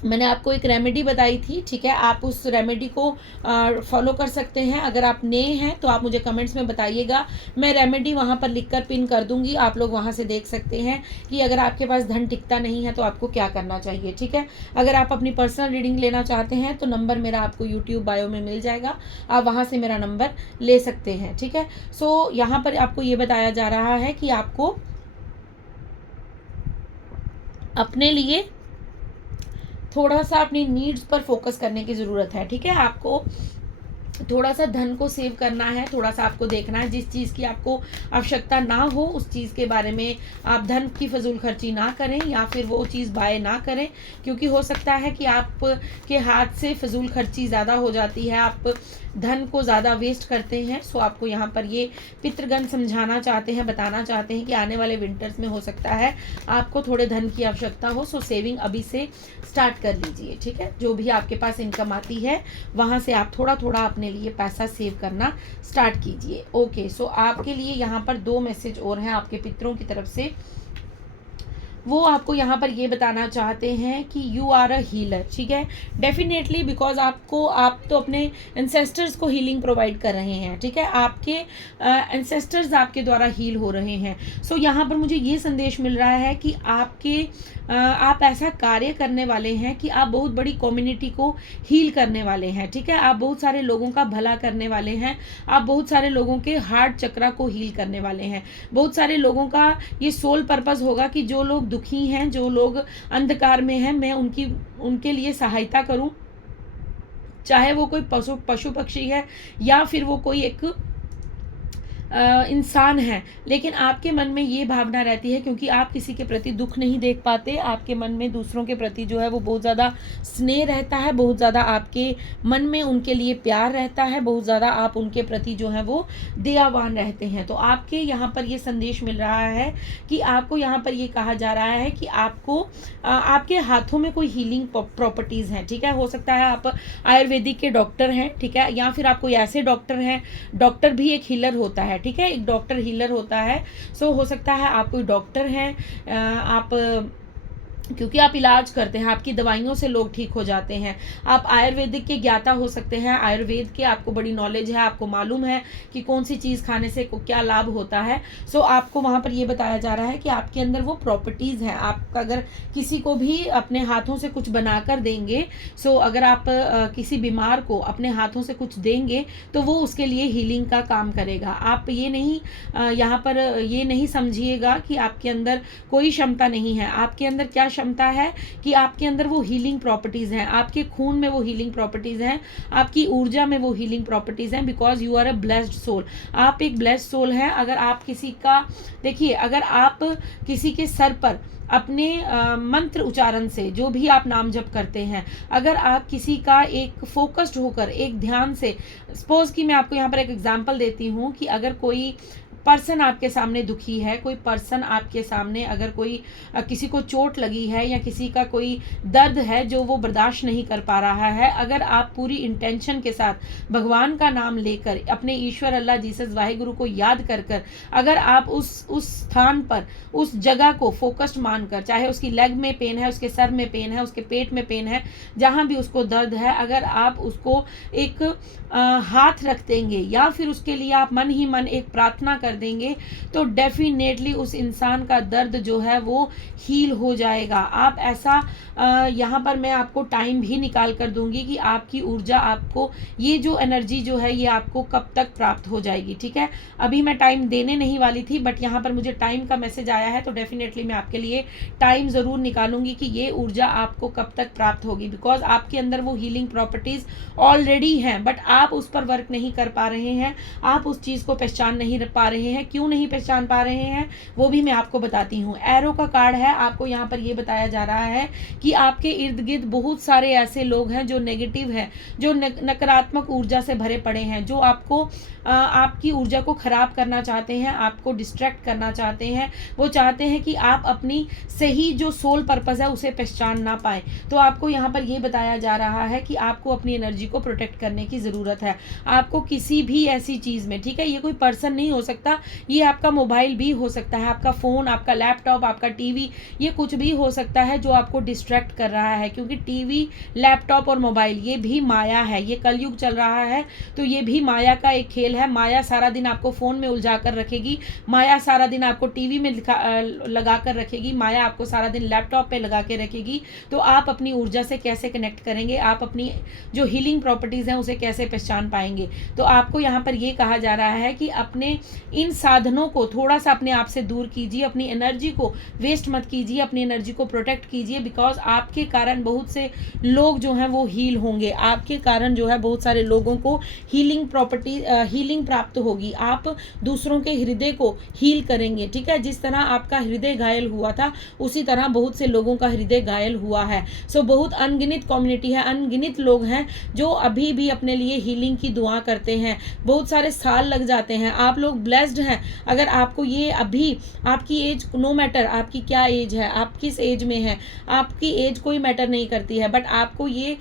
मैंने आपको एक रेमेडी बताई थी, ठीक है, आप उस रेमेडी को फॉलो कर सकते हैं। अगर आप नए हैं तो आप मुझे कमेंट्स में बताइएगा, मैं रेमेडी वहाँ पर लिखकर पिन कर दूंगी, आप लोग वहाँ से देख सकते हैं कि अगर आपके पास धन टिकता नहीं है तो आपको क्या करना चाहिए, ठीक है। अगर आप अपनी पर्सनल रीडिंग लेना चाहते हैं तो नंबर मेरा आपको यूट्यूब बायो में मिल जाएगा, आप वहाँ से मेरा नंबर ले सकते हैं, ठीक है। सो यहाँ पर आपको ये बताया जा रहा है कि आपको अपने लिए थोड़ा सा अपनी नीड्स पर फोकस करने की ज़रूरत है, ठीक है। आपको थोड़ा सा धन को सेव करना है, थोड़ा सा आपको देखना है जिस चीज़ की आपको आवश्यकता ना हो उस चीज़ के बारे में आप धन की फजूल खर्ची ना करें, या फिर वो चीज़ बाय ना करें, क्योंकि हो सकता है कि आप के हाथ से फजूल खर्ची ज़्यादा हो जाती है, आप धन को ज़्यादा वेस्ट करते हैं। सो आपको यहाँ पर ये पितृगण समझाना चाहते हैं, बताना चाहते हैं कि आने वाले विंटर्स में हो सकता है आपको थोड़े धन की आवश्यकता हो। सो सेविंग अभी से स्टार्ट कर लीजिए, ठीक है। जो भी आपके पास इनकम आती है वहाँ से आप थोड़ा थोड़ा अपने लिए पैसा सेव करना स्टार्ट कीजिए। ओके, सो आपके लिए यहाँ पर 2 मैसेज और हैं आपके पितरों की तरफ से। वो आपको यहाँ पर ये बताना चाहते हैं कि यू आर अ हीलर, ठीक है, डेफिनेटली, बिकॉज आप तो अपने एंसेस्टर्स को हीलिंग प्रोवाइड कर रहे हैं, ठीक है, आपके एंसेस्टर्स आपके द्वारा हील हो रहे हैं। सो यहाँ पर मुझे ये संदेश मिल रहा है कि आप ऐसा कार्य करने वाले हैं कि आप बहुत बड़ी कम्युनिटी को हील करने वाले हैं, ठीक है, आप बहुत सारे लोगों का भला करने वाले हैं, आप बहुत सारे लोगों के हार्ट चक्रा को हील करने वाले हैं। बहुत सारे लोगों का ये सोल पर्पस होगा कि जो लोग दुखी हैं, जो लोग अंधकार में हैं, मैं उनके लिए सहायता करूं, चाहे वो कोई पशु पक्षी है या फिर वो कोई एक इंसान है, लेकिन आपके मन में ये भावना रहती है क्योंकि आप किसी के प्रति दुख नहीं देख पाते, आपके मन में दूसरों के प्रति जो है वो बहुत ज़्यादा स्नेह रहता है, बहुत ज़्यादा आपके मन में उनके लिए प्यार रहता है, बहुत ज़्यादा आप उनके प्रति जो है वो दयावान रहते हैं। तो आपके यहाँ पर ये संदेश मिल रहा है कि आपको यहाँ पर ये कहा जा रहा है कि आपको आपके हाथों में कोई हीलिंग प्रॉपर्टीज़ हैं, ठीक है। हो सकता है आप आयुर्वेदिक के डॉक्टर हैं, ठीक है, या फिर आप कोई ऐसे डॉक्टर हैं, डॉक्टर भी एक हीलर होता है, ठीक है, एक डॉक्टर हीलर होता है। सो हो सकता है आप कोई डॉक्टर हैं, आप क्योंकि आप इलाज करते हैं, आपकी दवाइयों से लोग ठीक हो जाते हैं, आप आयुर्वेदिक के ज्ञाता हो सकते हैं, आयुर्वेद के आपको बड़ी नॉलेज है, आपको मालूम है कि कौन सी चीज़ खाने से क्या लाभ होता है। सो आपको वहाँ पर ये बताया जा रहा है कि आपके अंदर वो प्रॉपर्टीज़ हैं। आप अगर किसी को भी अपने हाथों से कुछ बनाकर देंगे, सो अगर आप किसी बीमार को अपने हाथों से कुछ देंगे तो वो उसके लिए हीलिंग का काम करेगा। आप ये नहीं यहाँ पर ये नहीं समझिएगा कि आपके अंदर कोई क्षमता नहीं है, आपके अंदर क्या क्षमता है कि आपके अंदर वो हीलिंग प्रॉपर्टीज़ हैं, आपके खून में वो हीलिंग प्रॉपर्टीज़ हैं, आपकी ऊर्जा में वो हीलिंग प्रॉपर्टीज़ हैं, because you are a blessed soul. आप एक ब्लेस्ड सोल हैं। अगर आप किसी का देखिए, अगर आप किसी के सर पर अपने मंत्र उच्चारण से जो भी आप नाम जप करते हैं, अगर आप किसी का एक फोकस्ड होकर एक ध्यान से, सपोज कि मैं आपको यहाँ पर एक एग्जांपल देती हूँ कि अगर कोई पर्सन आपके सामने दुखी है, कोई पर्सन आपके सामने अगर कोई किसी को चोट लगी है या किसी का कोई दर्द है जो वो बर्दाश्त नहीं कर पा रहा है, अगर आप पूरी इंटेंशन के साथ भगवान का नाम लेकर अपने ईश्वर अल्लाह जीसस वाहिगुरु को याद कर कर अगर आप उस स्थान पर उस जगह को फोकस्ड मानकर, चाहे उसकी लेग में पेन है, उसके सर में पेन है, उसके पेट में पेन है, जहाँ भी उसको दर्द है, अगर आप उसको एक हाथ रख देंगे या फिर उसके लिए आप मन ही मन एक प्रार्थना कर देंगे तो डेफिनेटली उस इंसान का दर्द जो है वो हील हो जाएगा। आप ऐसा यहाँ पर मैं आपको टाइम भी निकाल कर दूंगी कि आपकी ऊर्जा, आपको ये जो एनर्जी जो है ये आपको कब तक प्राप्त हो जाएगी। ठीक है, अभी मैं टाइम देने नहीं वाली थी बट यहाँ पर मुझे टाइम का मैसेज आया है तो डेफिनेटली मैं आपके लिए टाइम ज़रूर निकालूंगी कि ये ऊर्जा आपको कब तक प्राप्त होगी, बिकॉज आपके अंदर वो हीलिंग प्रॉपर्टीज़ ऑलरेडी हैं बट आप उस पर वर्क नहीं कर पा रहे हैं, आप उस चीज़ को पहचान नहीं पा रहे हैं। क्यों नहीं पहचान पा रहे हैं वो भी मैं आपको बताती हूँ। एरो का कार्ड है, आपको यहाँ पर ये बताया जा रहा है कि आपके इर्द गिर्द बहुत सारे ऐसे लोग हैं जो नेगेटिव है, जो नकारात्मक ऊर्जा से भरे पड़े हैं, जो आपको आपकी ऊर्जा को खराब करना चाहते हैं, आपको डिस्ट्रैक्ट करना चाहते हैं। वो चाहते हैं कि आप अपनी सही जो सोल पर्पस है उसे पहचान ना पाए। तो आपको यहाँ पर ये बताया जा रहा है कि आपको अपनी एनर्जी को प्रोटेक्ट करने की ज़रूरत है। आपको किसी भी ऐसी चीज़ में, ठीक है, ये कोई पर्सन नहीं हो सकता, ये आपका मोबाइल भी हो सकता है, आपका फ़ोन, आपका लैपटॉप, आपका टीवी, ये कुछ भी हो सकता है जो आपको डिस्ट्रैक्ट कर रहा है। क्योंकि टीवी, लैपटॉप और मोबाइल ये भी माया है, ये कलयुग चल रहा है तो ये भी माया का एक खेल है। माया सारा दिन आपको फ़ोन में उलझा कर रखेगी, माया सारा दिन आपको टीवी में लगा कर रखेगी, माया आपको सारा दिन लैपटॉप पे लगा के रखेगी। तो आप अपनी ऊर्जा से कैसे कनेक्ट करेंगे, आप अपनी जो हीलिंग प्रॉपर्टीज़ हैं उसे कैसे पहचान पाएंगे। तो आपको यहाँ पर ये कहा जा रहा है कि अपने इन साधनों को थोड़ा सा अपने आप से दूर कीजिए, अपनी एनर्जी को वेस्ट मत कीजिए, अपनी एनर्जी को प्रोटेक्ट कीजिए, बिकॉज आपके कारण बहुत से लोग जो हैं वो हील होंगे, आपके कारण जो है बहुत सारे लोगों को हीलिंग प्राप्त होगी। आप दूसरों के हृदय को हील करेंगे। ठीक है, जिस तरह आपका हृदय घायल हुआ था उसी तरह बहुत से लोगों का हृदय घायल हुआ है। सो बहुत अनगिनत कम्युनिटी है, अनगिनत लोग हैं जो अभी भी अपने लिए हीलिंग की दुआ करते हैं। बहुत सारे साल लग जाते हैं। आप लोग ब्लेस्ड हैं अगर आपको ये अभी, आपकी एज नो मैटर, आपकी क्या एज है, आप किस एज में है, आपकी एज कोई मैटर नहीं करती है, बट आपको ये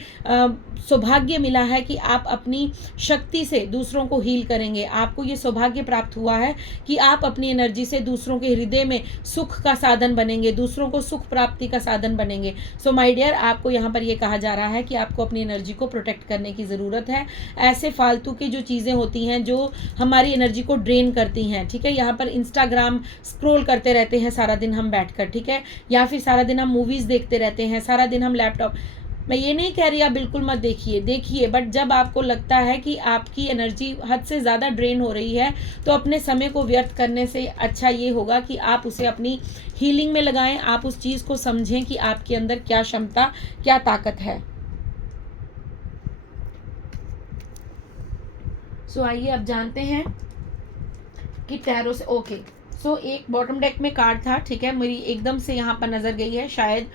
सौभाग्य मिला है कि आप अपनी शक्ति से दूसरों को हील करेंगे। आपको ये सौभाग्य प्राप्त हुआ है कि आप अपनी एनर्जी से दूसरों के हृदय में सुख का साधन बनेंगे, दूसरों को सुख प्राप्ति का साधन बनेंगे। सो माय डियर, आपको यहाँ पर ये कहा जा रहा है कि आपको अपनी एनर्जी को प्रोटेक्ट करने की ज़रूरत है। ऐसे फालतू की जो चीज़ें होती हैं जो हमारी एनर्जी को ड्रेन करती हैं, ठीक है, यहाँ पर इंस्टाग्राम स्क्रॉल करते रहते हैं सारा दिन हम बैठकर, ठीक है, या फिर सारा दिन हम मूवीज़ देखते रहते हैं, सारा दिन हम लैपटॉप, मैं ये नहीं कह रही आप बिल्कुल मत देखिए, बट जब आपको लगता है कि आपकी एनर्जी हद से ज़्यादा ड्रेन हो रही है तो अपने समय को व्यर्थ करने से अच्छा ये होगा कि आप उसे अपनी हीलिंग में लगाएं। आप उस चीज़ को समझें कि आपके अंदर क्या क्षमता, क्या ताकत है। सो आइए अब जानते हैं कि टैरो से, ओके, सो एक बॉटम डेक में कार्ड था, ठीक है, मेरी एकदम से यहाँ पर नज़र गई है, शायद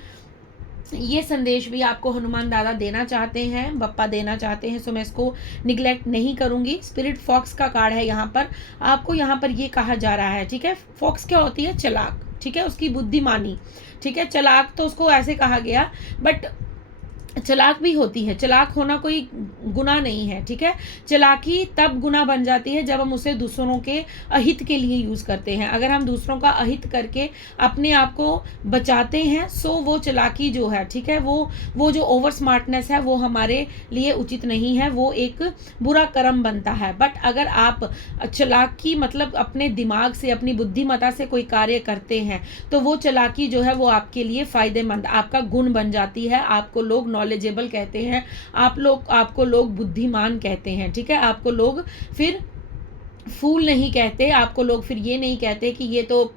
ये संदेश भी आपको हनुमान दादा देना चाहते हैं, बप्पा देना चाहते हैं, सो मैं इसको निगलेक्ट नहीं करूंगी। स्पिरिट फॉक्स का कार्ड है यहाँ पर, आपको यहाँ पर ये कहा जा रहा है, ठीक है, फॉक्स क्या होती है, चालाक, ठीक है, उसकी बुद्धिमानी, ठीक है, चालाक तो उसको ऐसे कहा गया, बट चालाक भी होती है, चालाक होना कोई गुनाह नहीं है, ठीक है, चालाकी तब गुनाह बन जाती है जब हम उसे दूसरों के अहित के लिए यूज़ करते हैं। अगर हम दूसरों का अहित करके अपने आप को बचाते हैं सो वो चालाकी जो है, ठीक है, वो जो ओवर स्मार्टनेस है वो हमारे लिए उचित नहीं है, वो एक बुरा कर्म बनता है। बट अगर आप चालाकी मतलब अपने दिमाग से, अपनी बुद्धिमत्ता से कोई कार्य करते हैं तो वो चालाकी जो है वो आपके लिए फ़ायदेमंद, आपका गुण बन जाती है। आपको लोग नॉलेजेबल कहते हैं, आपको लोग बुद्धिमान कहते हैं, ठीक है, आपको लोग फिर फूल नहीं कहते, आपको लोग फिर ये नहीं कहते कि ये तो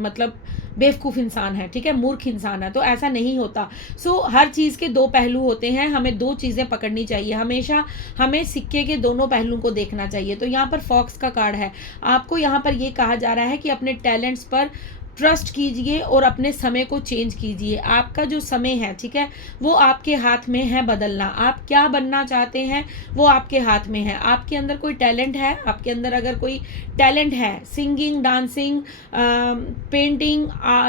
मतलब बेवकूफ़ इंसान है, ठीक है, मूर्ख इंसान है, तो ऐसा नहीं होता। सो हर चीज़ के दो पहलू होते हैं, हमें दो चीज़ें पकड़नी चाहिए, हमेशा हमें सिक्के के दोनों पहलुओं को देखना चाहिए। तो यहाँ पर फॉक्स का कार्ड है, आपको यहाँ पर ये कहा जा रहा है कि अपने टैलेंट्स पर ट्रस्ट कीजिए और अपने समय को चेंज कीजिए। आपका जो समय है, ठीक है, वो आपके हाथ में है बदलना। आप क्या बनना चाहते हैं वो आपके हाथ में है। आपके अंदर कोई टैलेंट है, आपके अंदर अगर कोई टैलेंट है, सिंगिंग, डांसिंग, पेंटिंग,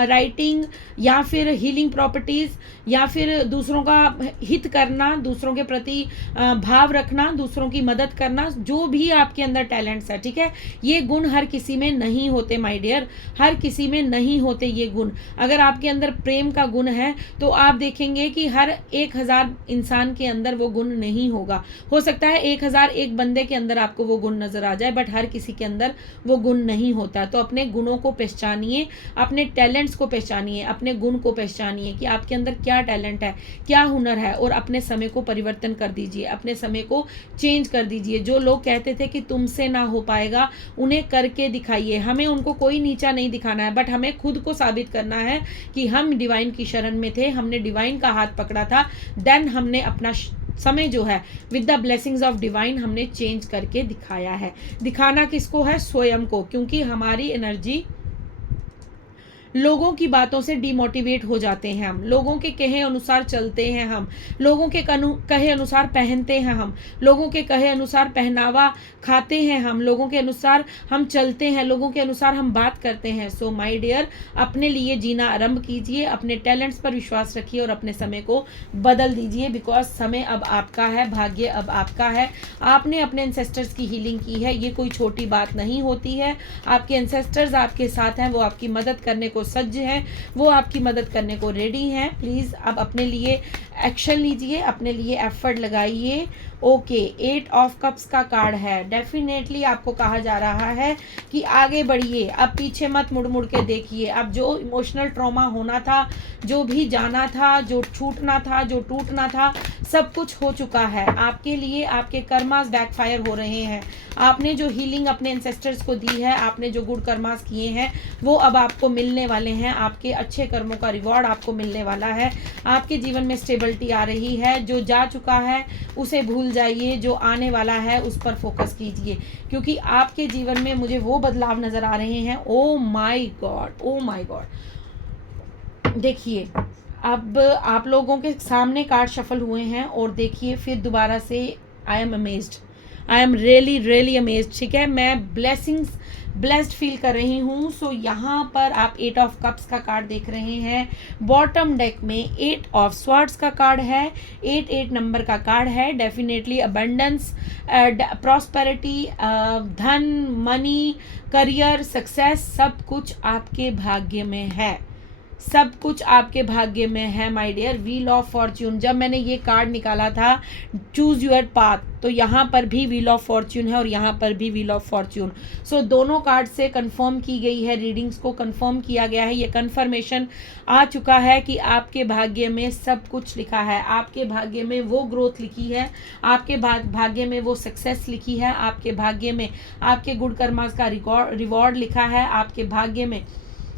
राइटिंग, या फिर हीलिंग प्रॉपर्टीज़, या फिर दूसरों का हित करना, दूसरों के प्रति भाव रखना, दूसरों की मदद करना, जो भी आपके अंदर टैलेंट्स है, ठीक है, ये गुण हर किसी में नहीं होते माय डियर, हर किसी में नहीं होते ये गुण। अगर आपके अंदर प्रेम का गुण है तो आप देखेंगे कि हर 1000 इंसान के अंदर वो गुण नहीं होगा। हो सकता है 1001 बंदे के अंदर आपको वो गुण नजर आ जाए, बट हर किसी के अंदर वो गुण नहीं होता। तो अपने गुणों को पहचानिए, अपने टैलेंट्स को पहचानिए, अपने गुण को पहचानिए कि आपके अंदर क्या टैलेंट है, क्या हुनर है, और अपने समय को परिवर्तन कर दीजिए, अपने समय को चेंज कर दीजिए। जो लोग कहते थे कि तुमसे ना हो पाएगा, उन्हें करके दिखाइए। हमें उनको कोई नीचा नहीं दिखाना है, बट हमें खुद को साबित करना है कि हम डिवाइन की शरण में थे, हमने डिवाइन का हाथ पकड़ा था, देन हमने अपना समय जो है with the blessings of divine हमने चेंज करके दिखाया है। दिखाना किसको है? स्वयं को, क्योंकि हमारी एनर्जी लोगों की बातों से डिमोटिवेट हो जाते हैं हम, लोगों के कहे अनुसार चलते हैं हम, लोगों के कहे अनुसार पहनते हैं हम, लोगों के कहे अनुसार पहनावा खाते हैं हम, लोगों के अनुसार हम चलते हैं, लोगों के अनुसार हम बात करते हैं। सो माय डियर, अपने लिए जीना आरंभ कीजिए, अपने टैलेंट्स पर विश्वास रखिए और अपने समय को बदल दीजिए, बिकॉज समय अब आपका है, भाग्य अब आपका है। आपने अपने एंसेस्टर्स की हीलिंग की है, ये कोई छोटी बात नहीं होती है। आपके एंसेस्टर्स आपके साथ हैं, वो आपकी मदद करने को सज्ज हैं, वो आपकी मदद करने को रेडी हैं। प्लीज़ अब अपने लिए एक्शन लीजिए, अपने लिए एफर्ट लगाइए। ओके, 8 ऑफ कप्स का कार्ड है। डेफिनेटली आपको कहा जा रहा है कि आगे बढ़िए, अब पीछे मत मुड़ मुड़ के देखिए। अब जो इमोशनल ट्रॉमा होना था, जो भी जाना था, जो छूटना था, जो टूटना था, सब कुछ हो चुका है आपके लिए। आपके कर्मास बैकफायर हो रहे हैं। आपने जो हीलिंग अपने एंसेस्टर्स को दी है, आपने जो गुड कर्मास किए हैं, वो अब आपको मिलने वाले हैं। आपके अच्छे कर्मों का रिवॉर्ड आपको मिलने वाला है। आपके जीवन में स्टेबिलिटी आ रही है। जो जा चुका है उसे भूल जाइए, जो आने वाला है उस पर फोकस कीजिए, क्योंकि आपके जीवन में मुझे वो बदलाव नज़र आ रहे हैं। Oh my God, oh my God. देखिए, अब आप लोगों के सामने कार्ड शफल हुए हैं और देखिए फिर दोबारा से I am amazed, I am really really amazed. ठीक है, मैं ब्लेस्ड फील कर रही हूँ। सो यहाँ पर आप 8 ऑफ कप्स का कार्ड देख रहे हैं। बॉटम डेक में 8 ऑफ स्वॉर्ड्स का कार्ड है, 8 नंबर का कार्ड है। डेफिनेटली अबंडेंस, प्रॉस्पेरिटी, धन, मनी, करियर, सक्सेस, सब कुछ आपके भाग्य में है, सब कुछ आपके भाग्य में है my dear. Wheel of fortune, जब मैंने ये कार्ड निकाला था चूज योर पाथ, तो यहाँ पर भी व्हील ऑफ फॉर्च्यून है और यहाँ पर भी व्हील ऑफ फॉर्च्यून। सो दोनों कार्ड से कंफर्म की गई है, रीडिंग्स को कंफर्म किया गया है। ये कंफर्मेशन आ चुका है कि आपके भाग्य में सब कुछ लिखा है। आपके भाग्य में वो ग्रोथ लिखी है, आपके भाग्य में वो सक्सेस लिखी है, आपके भाग्य में आपके गुड कर्मास का रिवॉर्ड लिखा है, आपके भाग्य में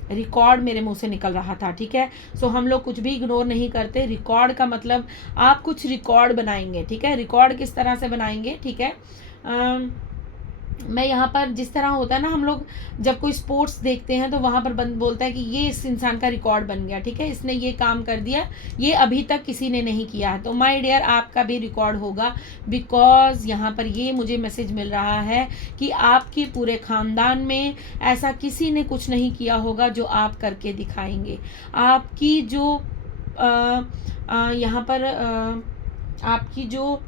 रिकॉर्ड मेरे मुंह से निकल रहा था। ठीक है, सो हम लोग कुछ भी इग्नोर नहीं करते। रिकॉर्ड का मतलब आप कुछ रिकॉर्ड बनाएंगे। ठीक है, रिकॉर्ड किस तरह से बनाएंगे? ठीक है, मैं यहाँ पर जिस तरह होता है ना, हम लोग जब कोई स्पोर्ट्स देखते हैं तो वहाँ पर बोलता है कि ये इस इंसान का रिकॉर्ड बन गया। ठीक है, इसने ये काम कर दिया, ये अभी तक किसी ने नहीं किया है। तो माय डियर, आपका भी रिकॉर्ड होगा, बिकॉज यहाँ पर ये मुझे मैसेज मिल रहा है कि आपके पूरे ख़ानदान में ऐसा किसी ने कुछ नहीं किया होगा जो आप करके दिखाएंगे। आपकी जो यहाँ पर आपकी जो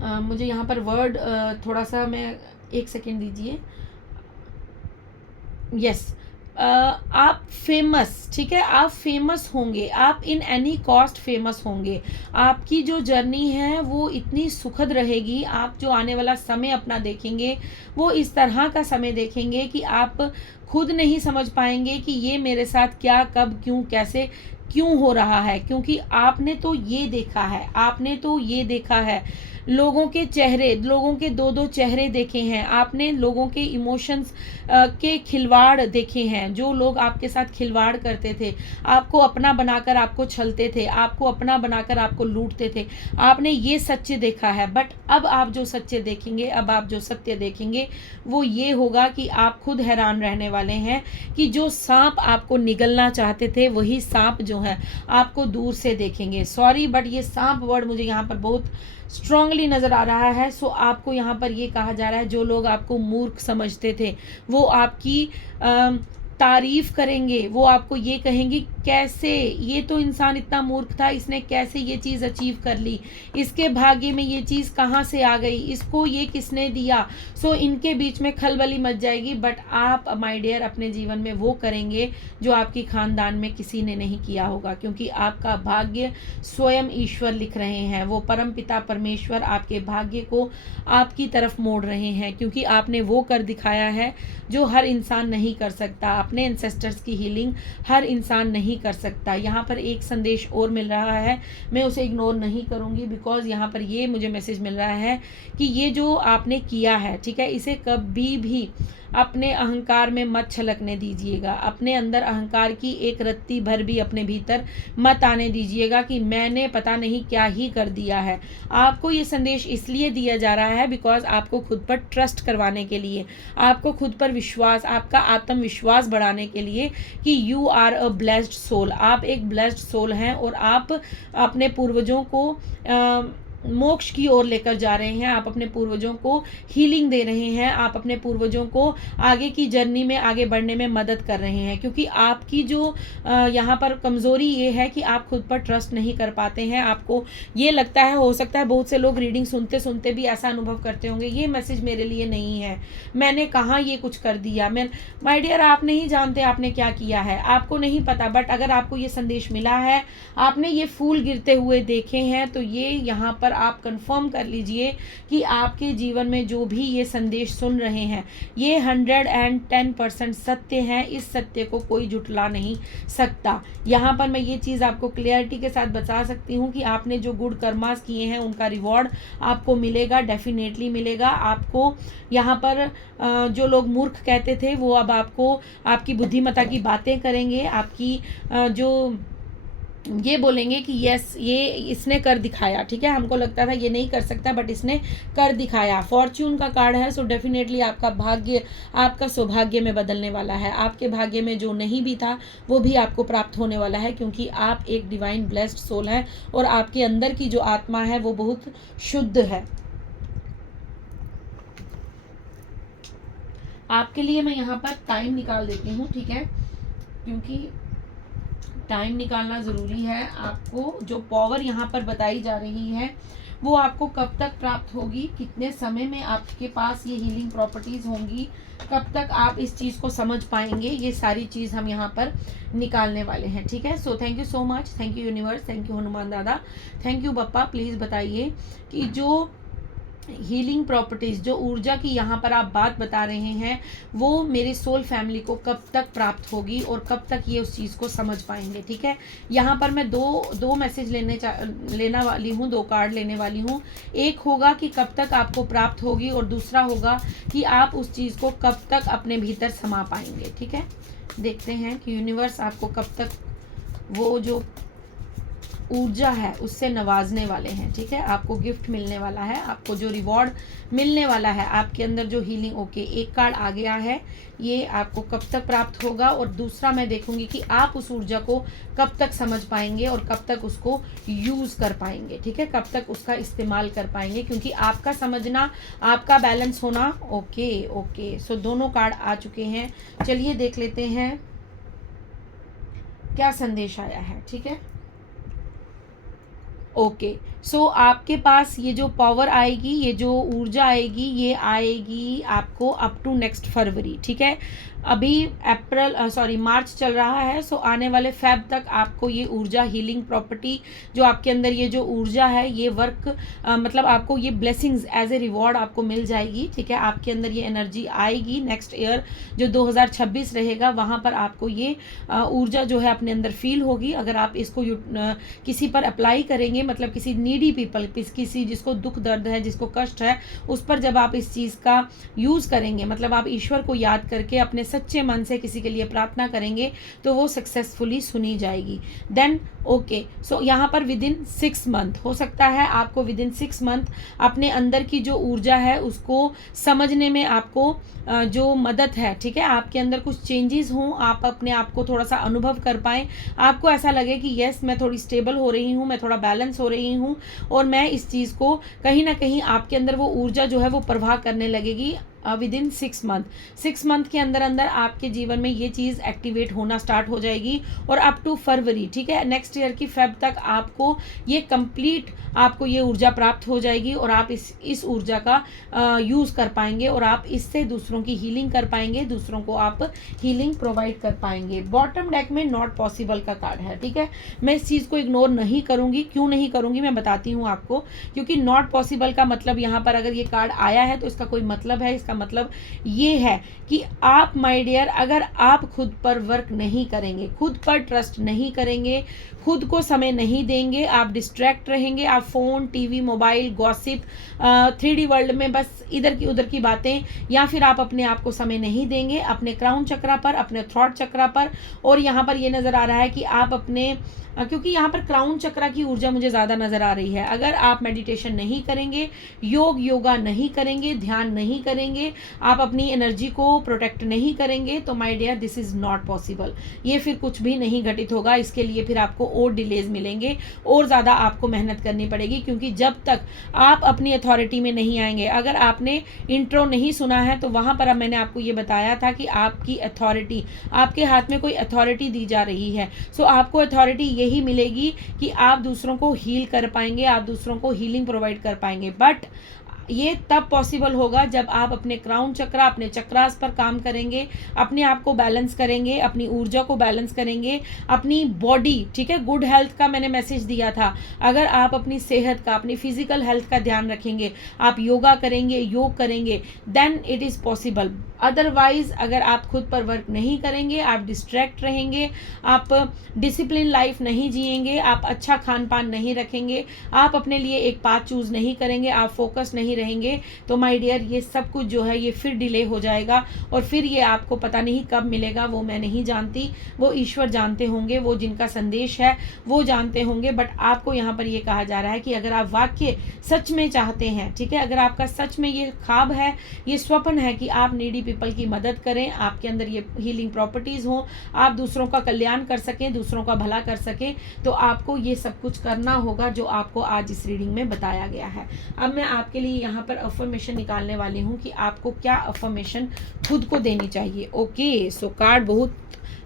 मुझे यहाँ पर वर्ड थोड़ा सा, मैं एक सेकेंड दीजिए। यस, आप फेमस, ठीक है, आप फेमस होंगे, आप इन एनी कॉस्ट फेमस होंगे। आपकी जो जर्नी है वो इतनी सुखद रहेगी। आप जो आने वाला समय अपना देखेंगे वो इस तरह का समय देखेंगे कि आप खुद नहीं समझ पाएंगे कि ये मेरे साथ क्या, कब, क्यों, कैसे क्यों हो रहा है? क्योंकि आपने तो ये देखा है, आपने तो ये देखा है, लोगों के चेहरे, लोगों के दो दो चेहरे देखे हैं, आपने लोगों के इमोशंस के खिलवाड़ देखे हैं। जो लोग आपके साथ खिलवाड़ करते थे, आपको अपना बनाकर आपको छलते थे, आपको अपना बनाकर आपको लूटते थे, आपने ये सच्चे देखा है। बट अब आप जो सच्चे देखेंगे, अब आप जो सत्य देखेंगे, वो ये होगा कि आप खुद हैरान रहने वाले हैं कि जो सांप आपको निगलना चाहते थे, वही सांप जो है आपको दूर से देखेंगे। सॉरी, बट ये सांप वर्ड मुझे यहाँ पर बहुत स्ट्रांगली नज़र आ रहा है। सो आपको यहाँ पर ये कहा जा रहा है, जो लोग आपको मूर्ख समझते थे, वो आपकी तारीफ करेंगे, वो आपको ये कहेंगे कैसे ये तो इंसान इतना मूर्ख था, इसने कैसे ये चीज़ अचीव कर ली, इसके भाग्य में ये चीज़ कहाँ से आ गई, इसको ये किसने दिया। सो इनके बीच में खलबली मच जाएगी। बट आप माय डियर अपने जीवन में वो करेंगे जो आपकी खानदान में किसी ने नहीं किया होगा, क्योंकि आपका भाग्य स्वयं ईश्वर लिख रहे हैं। वो परम पिता परमेश्वर आपके भाग्य को आपकी तरफ मोड़ रहे हैं, क्योंकि आपने वो कर दिखाया है जो हर इंसान नहीं कर सकता। अपने एंसेस्टर्स की हीलिंग हर इंसान नहीं कर सकता। यहाँ पर एक संदेश और मिल रहा है, मैं उसे इग्नोर नहीं करूँगी, बिकॉज यहाँ पर ये मुझे मैसेज मिल रहा है कि ये जो आपने किया है, ठीक है, इसे कभी भी अपने अहंकार में मत छलकने दीजिएगा। अपने अंदर अहंकार की एक रत्ती भर भी अपने भीतर मत आने दीजिएगा कि मैंने पता नहीं क्या ही कर दिया है। आपको ये संदेश इसलिए दिया जा रहा है बिकॉज आपको खुद पर ट्रस्ट करवाने के लिए, आपको खुद पर विश्वास, आपका आत्मविश्वास बढ़ाने के लिए कि you are a blessed soul. आप एक ब्लेस्ड सोल हैं और आप अपने पूर्वजों को मोक्ष की ओर लेकर जा रहे हैं। आप अपने पूर्वजों को हीलिंग दे रहे हैं, आप अपने पूर्वजों को आगे की जर्नी में आगे बढ़ने में मदद कर रहे हैं। क्योंकि आपकी जो यहाँ पर कमज़ोरी ये है कि आप खुद पर ट्रस्ट नहीं कर पाते हैं। आपको ये लगता है, हो सकता है बहुत से लोग रीडिंग सुनते सुनते भी ऐसा अनुभव करते होंगे, ये मैसेज मेरे लिए नहीं है, मैंने कहाँ ये कुछ कर दिया। मैं माय डियर, आप नहीं जानते आपने क्या किया है, आपको नहीं पता। बट अगर आपको ये संदेश मिला है, आपने ये फूल गिरते हुए देखे हैं, तो ये यहाँ पर आप कंफर्म कर लीजिए कि आपके जीवन में जो भी ये संदेश सुन रहे हैं, ये 110% सत्य है। इस सत्य को कोई जुटला नहीं सकता। यहाँ पर मैं ये चीज़ आपको क्लियरिटी के साथ बता सकती हूँ कि आपने जो गुड कर्मास किए हैं, उनका रिवॉर्ड आपको मिलेगा, डेफिनेटली मिलेगा। आपको यहाँ पर जो लोग मूर्ख कहते थे, वो अब आपको आपकी बुद्धिमत्ता की बातें करेंगे, आपकी जो ये बोलेंगे कि यस, ये इसने कर दिखाया, ठीक है, हमको लगता था ये नहीं कर सकता बट इसने कर दिखाया। फॉर्च्यून का कार्ड है, सो डेफिनेटली आपका भाग्य आपका सौभाग्य में बदलने वाला है। आपके भाग्य में जो नहीं भी था वो भी आपको प्राप्त होने वाला है, क्योंकि आप एक डिवाइन ब्लेस्ड सोल हैं और आपके अंदर की जो आत्मा है वो बहुत शुद्ध है। आपके लिए मैं यहाँ पर टाइम निकाल देती हूँ, ठीक है, क्योंकि टाइम निकालना ज़रूरी है। आपको जो पावर यहाँ पर बताई जा रही है वो आपको कब तक प्राप्त होगी, कितने समय में आपके पास ये हीलिंग प्रॉपर्टीज़ होंगी, कब तक आप इस चीज़ को समझ पाएंगे, ये सारी चीज़ हम यहाँ पर निकालने वाले हैं, ठीक है। सो thank you so much, thank you universe, thank you Hanuman दादा, थैंक यू बप्पा। प्लीज़ बताइए कि जो हीलिंग प्रॉपर्टीज़, जो ऊर्जा की यहाँ पर आप बात बता रहे हैं, वो मेरे सोल फैमिली को कब तक प्राप्त होगी और कब तक ये उस चीज़ को समझ पाएंगे, ठीक है। यहाँ पर मैं दो मैसेज लेना वाली हूँ, 2 कार्ड लेने वाली हूँ। एक होगा कि कब तक आपको प्राप्त होगी और दूसरा होगा कि आप उस चीज़ को कब तक अपने भीतर समा पाएंगे, ठीक है। देखते हैं कि यूनिवर्स आपको कब तक वो जो ऊर्जा है उससे नवाजने वाले हैं, ठीक है। आपको गिफ्ट मिलने वाला है, आपको जो रिवॉर्ड मिलने वाला है, आपके अंदर जो हीलिंग, ओके, एक कार्ड आ गया है, ये आपको कब तक प्राप्त होगा, और दूसरा मैं देखूंगी कि आप उस ऊर्जा को कब तक समझ पाएंगे और कब तक उसको यूज़ कर पाएंगे, ठीक है, कब तक उसका इस्तेमाल कर पाएंगे, क्योंकि आपका समझना, आपका बैलेंस होना, ओके। सो दोनों कार्ड आ चुके हैं। चलिए देख लेते हैं क्या संदेश आया है, ठीक है। ओके, सो आपके पास ये जो पावर आएगी, ये जो ऊर्जा आएगी, ये आएगी आपको अप टू नेक्स्ट फरवरी, ठीक है। अभी मार्च चल रहा है, सो आने वाले फेब तक आपको ये ऊर्जा, हीलिंग प्रॉपर्टी, जो आपके अंदर ये जो ऊर्जा है, ये वर्क मतलब आपको ये ब्लेसिंग्स एज ए रिवॉर्ड आपको मिल जाएगी, ठीक है। आपके अंदर ये एनर्जी आएगी। नेक्स्ट ईयर जो 2026 रहेगा, वहाँ पर आपको ये ऊर्जा जो है अपने अंदर फील होगी। अगर आप इसको किसी पर अप्लाई करेंगे, मतलब किसी नीडी पीपल, किसी जिसको दुख दर्द है, जिसको कष्ट है, उस पर जब आप इस चीज़ का यूज़ करेंगे, मतलब आप ईश्वर को याद करके अपने सच्चे मन से किसी के लिए प्रार्थना करेंगे, तो वो सक्सेसफुली सुनी जाएगी। देन ओके, सो यहाँ पर विद इन 6 मंथ, हो सकता है आपको विद इन 6 मंथ अपने अंदर की जो ऊर्जा है उसको समझने में आपको जो मदद है, ठीक है, आपके अंदर कुछ चेंजेस हों, आप अपने आप को थोड़ा सा अनुभव कर पाएँ, आपको ऐसा लगे कि यस मैं थोड़ी स्टेबल हो रही हूँ, मैं थोड़ा बैलेंस हो रही हूँ, और मैं इस चीज़ को कहीं ना कहीं आपके अंदर वो ऊर्जा जो है वो प्रवाह करने लगेगी विद इन 6 मंथ। 6 मंथ के अंदर अंदर आपके जीवन में ये चीज़ एक्टिवेट होना स्टार्ट हो जाएगी, और अप टू फरवरी, ठीक है, नेक्स्ट ईयर की फेब तक आपको ये कंप्लीट, आपको ये ऊर्जा प्राप्त हो जाएगी, और आप इस ऊर्जा का यूज़ कर पाएंगे, और आप इससे दूसरों की हीलिंग कर पाएंगे, दूसरों को आप हीलिंग प्रोवाइड कर पाएंगे। बॉटम डेक में नॉट पॉसिबल का कार्ड है, ठीक है। मैं इस चीज़ को इग्नोर नहीं करूँगी, क्यों नहीं करूँगी मैं बताती हूँ आपको, क्योंकि नॉट पॉसिबल का मतलब यहाँ पर अगर ये कार्ड आया है तो इसका कोई मतलब है। इसका मतलब ये है कि आप माय डियर, अगर आप खुद पर वर्क नहीं करेंगे, खुद पर ट्रस्ट नहीं करेंगे, खुद को समय नहीं देंगे, आप डिस्ट्रैक्ट रहेंगे, आप phone, TV, mobile, gossip, 3D world में बस इधर की उधर की बातें, या फिर आप अपने आप को समय नहीं देंगे अपने क्राउन चक्रा पर, अपने थ्रॉट चक्रा पर, और यहाँ पर ये नज़र आ रहा है कि आप अपने क्योंकि यहाँ पर क्राउन चक्रा की ऊर्जा मुझे ज़्यादा नज़र आ रही है। अगर आप मेडिटेशन नहीं करेंगे, योगा नहीं करेंगे, ध्यान नहीं करेंगे, आप अपनी एनर्जी को प्रोटेक्ट नहीं करेंगे, तो my dear this is not possible. ये फिर कुछ भी नहीं घटित होगा। इसके लिए फिर आपको और डिलेज मिलेंगे, और ज़्यादा आपको मेहनत करनी पड़ेगी, क्योंकि जब तक आप अपनी अथॉरिटी में नहीं आएंगे, अगर आपने इंट्रो नहीं सुना है तो वहाँ पर अब मैंने आपको ये बताया था कि आपकी अथॉरिटी, आपके हाथ में कोई अथॉरिटी दी जा रही है। सो आपको अथॉरिटी यही मिलेगी कि आप दूसरों को हील कर पाएंगे, आप दूसरों को हीलिंग प्रोवाइड कर पाएंगे। बट ये तब पॉसिबल होगा जब आप अपने क्राउन चक्रा, अपने चक्रास पर काम करेंगे, अपने आप को बैलेंस करेंगे, अपनी ऊर्जा को बैलेंस करेंगे, अपनी बॉडी, ठीक है, गुड हेल्थ का मैंने मैसेज दिया था। अगर आप अपनी सेहत का, अपनी फिजिकल हेल्थ का ध्यान रखेंगे, आप योगा करेंगे, योग करेंगे, then it is possible. Otherwise अगर आप खुद पर वर्क नहीं करेंगे, आप डिस्ट्रैक्ट रहेंगे, आप डिसिप्लिन लाइफ नहीं जिएंगे, आप अच्छा खान पान नहीं रखेंगे, आप अपने लिए एक पाथ चूज नहीं करेंगे, आप फोकस नहीं रहेंगे, तो माय डियर ये सब कुछ जो है ये फिर डिले हो जाएगा, और फिर ये आपको पता नहीं कब मिलेगा, वो मैं नहीं जानती, वो ईश्वर जानते होंगे, वो जिनका संदेश है वो जानते होंगे। बट आपको यहाँ पर ये कहा जा रहा है कि अगर आप वाक्य सच में चाहते हैं, ठीक है, अगर आपका सच में ये ख्वाब है, ये स्वप्न है कि आप नीडी पीपल की मदद करें, आपके अंदर ये हीलिंग प्रॉपर्टीज हो, आप दूसरों का कल्याण कर सकें, दूसरों का भला कर सकें, तो आपको ये सब कुछ करना होगा जो आपको आज इस रीडिंग में बताया गया है। अब मैं आपके लिए यहाँ पर अफर्मेशन निकालने वाली हूँ कि आपको क्या अफर्मेशन खुद को देनी चाहिए। ओके, सो कार्ड बहुत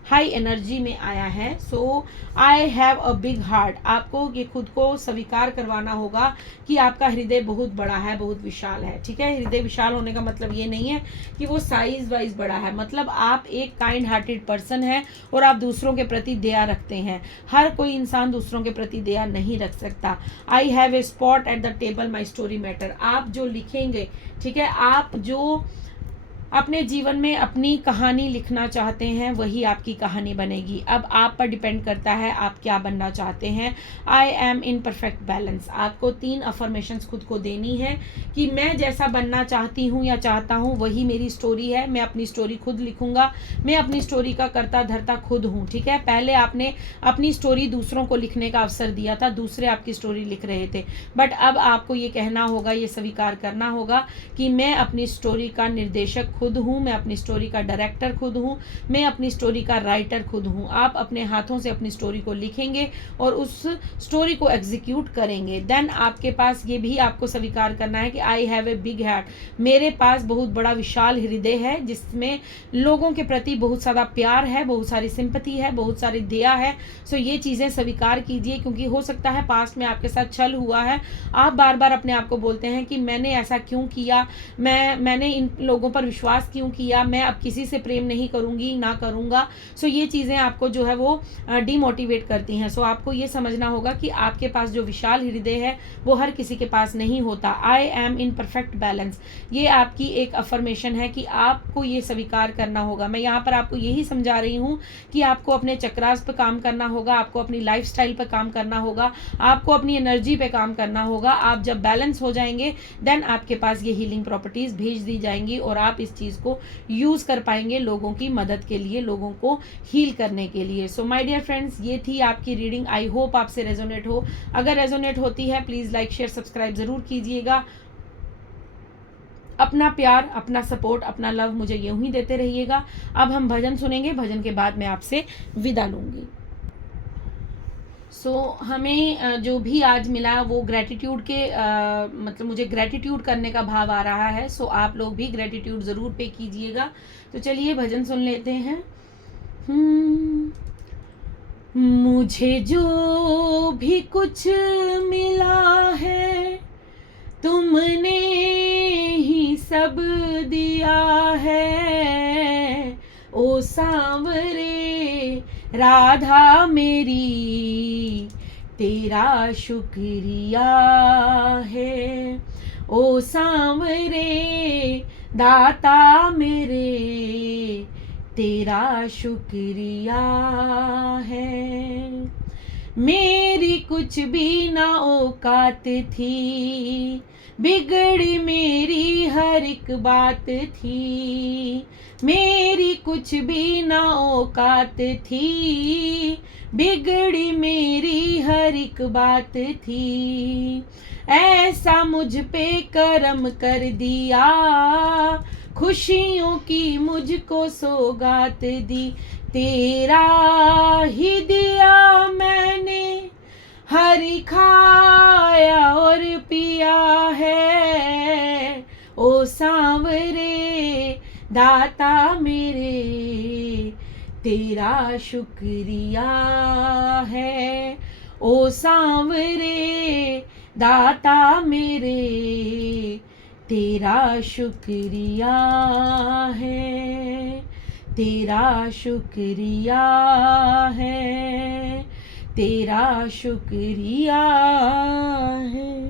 हाई एनर्जी में आया है। So I have a big heart, आपको ये खुद को स्वीकार करवाना होगा कि आपका हृदय बहुत बड़ा है, बहुत विशाल है, ठीक है। हृदय विशाल होने का मतलब ये नहीं है कि वो साइज वाइज बड़ा है, मतलब आप एक काइंड हार्टेड पर्सन है, और आप दूसरों के प्रति दया रखते हैं। हर कोई इंसान दूसरों के प्रति दया नहीं रख सकता। I have a spot at the table, my story matter, आप जो लिखेंगे, ठीक है, आप जो अपने जीवन में अपनी कहानी लिखना चाहते हैं वही आपकी कहानी बनेगी। अब आप पर डिपेंड करता है आप क्या बनना चाहते हैं। I am in perfect balance, आपको 3 अफर्मेशंस खुद को देनी है कि मैं जैसा बनना चाहती हूँ या चाहता हूँ वही मेरी स्टोरी है, मैं अपनी स्टोरी खुद लिखूंगा, मैं अपनी स्टोरी का कर्ता धर्ता खुद हूँ, ठीक है। पहले आपने अपनी स्टोरी दूसरों को लिखने का अवसर दिया था, दूसरे आपकी स्टोरी लिख रहे थे, बट अब आपको ये कहना होगा, ये स्वीकार करना होगा कि मैं अपनी स्टोरी का निर्देशक खुद हूँ, मैं अपनी स्टोरी का डायरेक्टर खुद हूँ, मैं अपनी स्टोरी का राइटर खुद हूँ। आप अपने हाथों से अपनी स्टोरी को लिखेंगे और उस स्टोरी को एग्जीक्यूट करेंगे। देन आपके पास ये भी आपको स्वीकार करना है कि I have a big heart, मेरे पास बहुत बड़ा विशाल हृदय है जिसमें लोगों के प्रति बहुत सारा प्यार है, बहुत सारी सिंपैथी है, बहुत सारी दया है। सो ये चीज़ें स्वीकार कीजिए, क्योंकि हो सकता है पास्ट में आपके साथ छल हुआ है। आप बार बार अपने आप को बोलते हैं कि मैंने ऐसा क्यों किया, मैंने इन लोगों पर विश्वास क्यों किया, मैं अब किसी से प्रेम नहीं करूँगी, ना करूँगा। सो ये चीज़ें आपको जो है वो डिमोटिवेट करती हैं। सो आपको ये समझना होगा कि आपके पास जो विशाल हृदय है वो हर किसी के पास नहीं होता। I am in perfect balance, ये आपकी एक अफर्मेशन है कि आपको ये स्वीकार करना होगा। मैं यहाँ पर आपको यही समझा रही हूँ कि आपको अपने चक्रास पर काम करना होगा, आपको अपनी लाइफस्टाइल पर काम करना होगा, आपको अपनी एनर्जी पे काम करना होगा। आप जब बैलेंस हो जाएंगे देन आपके पास ये हीलिंग प्रॉपर्टीज भेज दी जाएंगी और आप इस चीज़ को यूज़ कर पाएंगे लोगों की मदद के लिए, लोगों को हील करने के लिए। सो माय डियर फ्रेंड्स, ये थी आपकी रीडिंग। आई होप आपसे रेजोनेट हो। अगर रेजोनेट होती है प्लीज़ लाइक शेयर सब्सक्राइब ज़रूर कीजिएगा। अपना प्यार, अपना सपोर्ट, अपना लव मुझे यूं ही देते रहिएगा। अब हम भजन सुनेंगे, भजन के बाद मैं आपसे विदा लूँगी। सो हमें जो भी आज मिला वो ग्रैटिट्यूड के मतलब मुझे ग्रैटिट्यूड करने का भाव आ रहा है। सो आप लोग भी ग्रैटिट्यूड ज़रूर पे कीजिएगा। तो चलिए भजन सुन लेते हैं। मुझे जो भी कुछ मिला है तुमने ही सब दिया है, ओ सांवरे राधा मेरी तेरा शुक्रिया है, ओ सांवरे दाता मेरे तेरा शुक्रिया है। मेरी कुछ भी ना औकात थी, बिगड़ी मेरी हर एक बात थी। मेरी कुछ भी ना औकात थी, बिगड़ी मेरी हर एक बात थी। ऐसा मुझ पे करम कर दिया, खुशियों की मुझको सौगात दी। तेरा ही दिया मैंने हरि खाया और पिया है, ओ सांवरे दाता मेरे तेरा शुक्रिया है, ओ सांवरे दाता मेरे तेरा शुक्रिया है, तेरा शुक्रिया है, तेरा शुक्रिया है।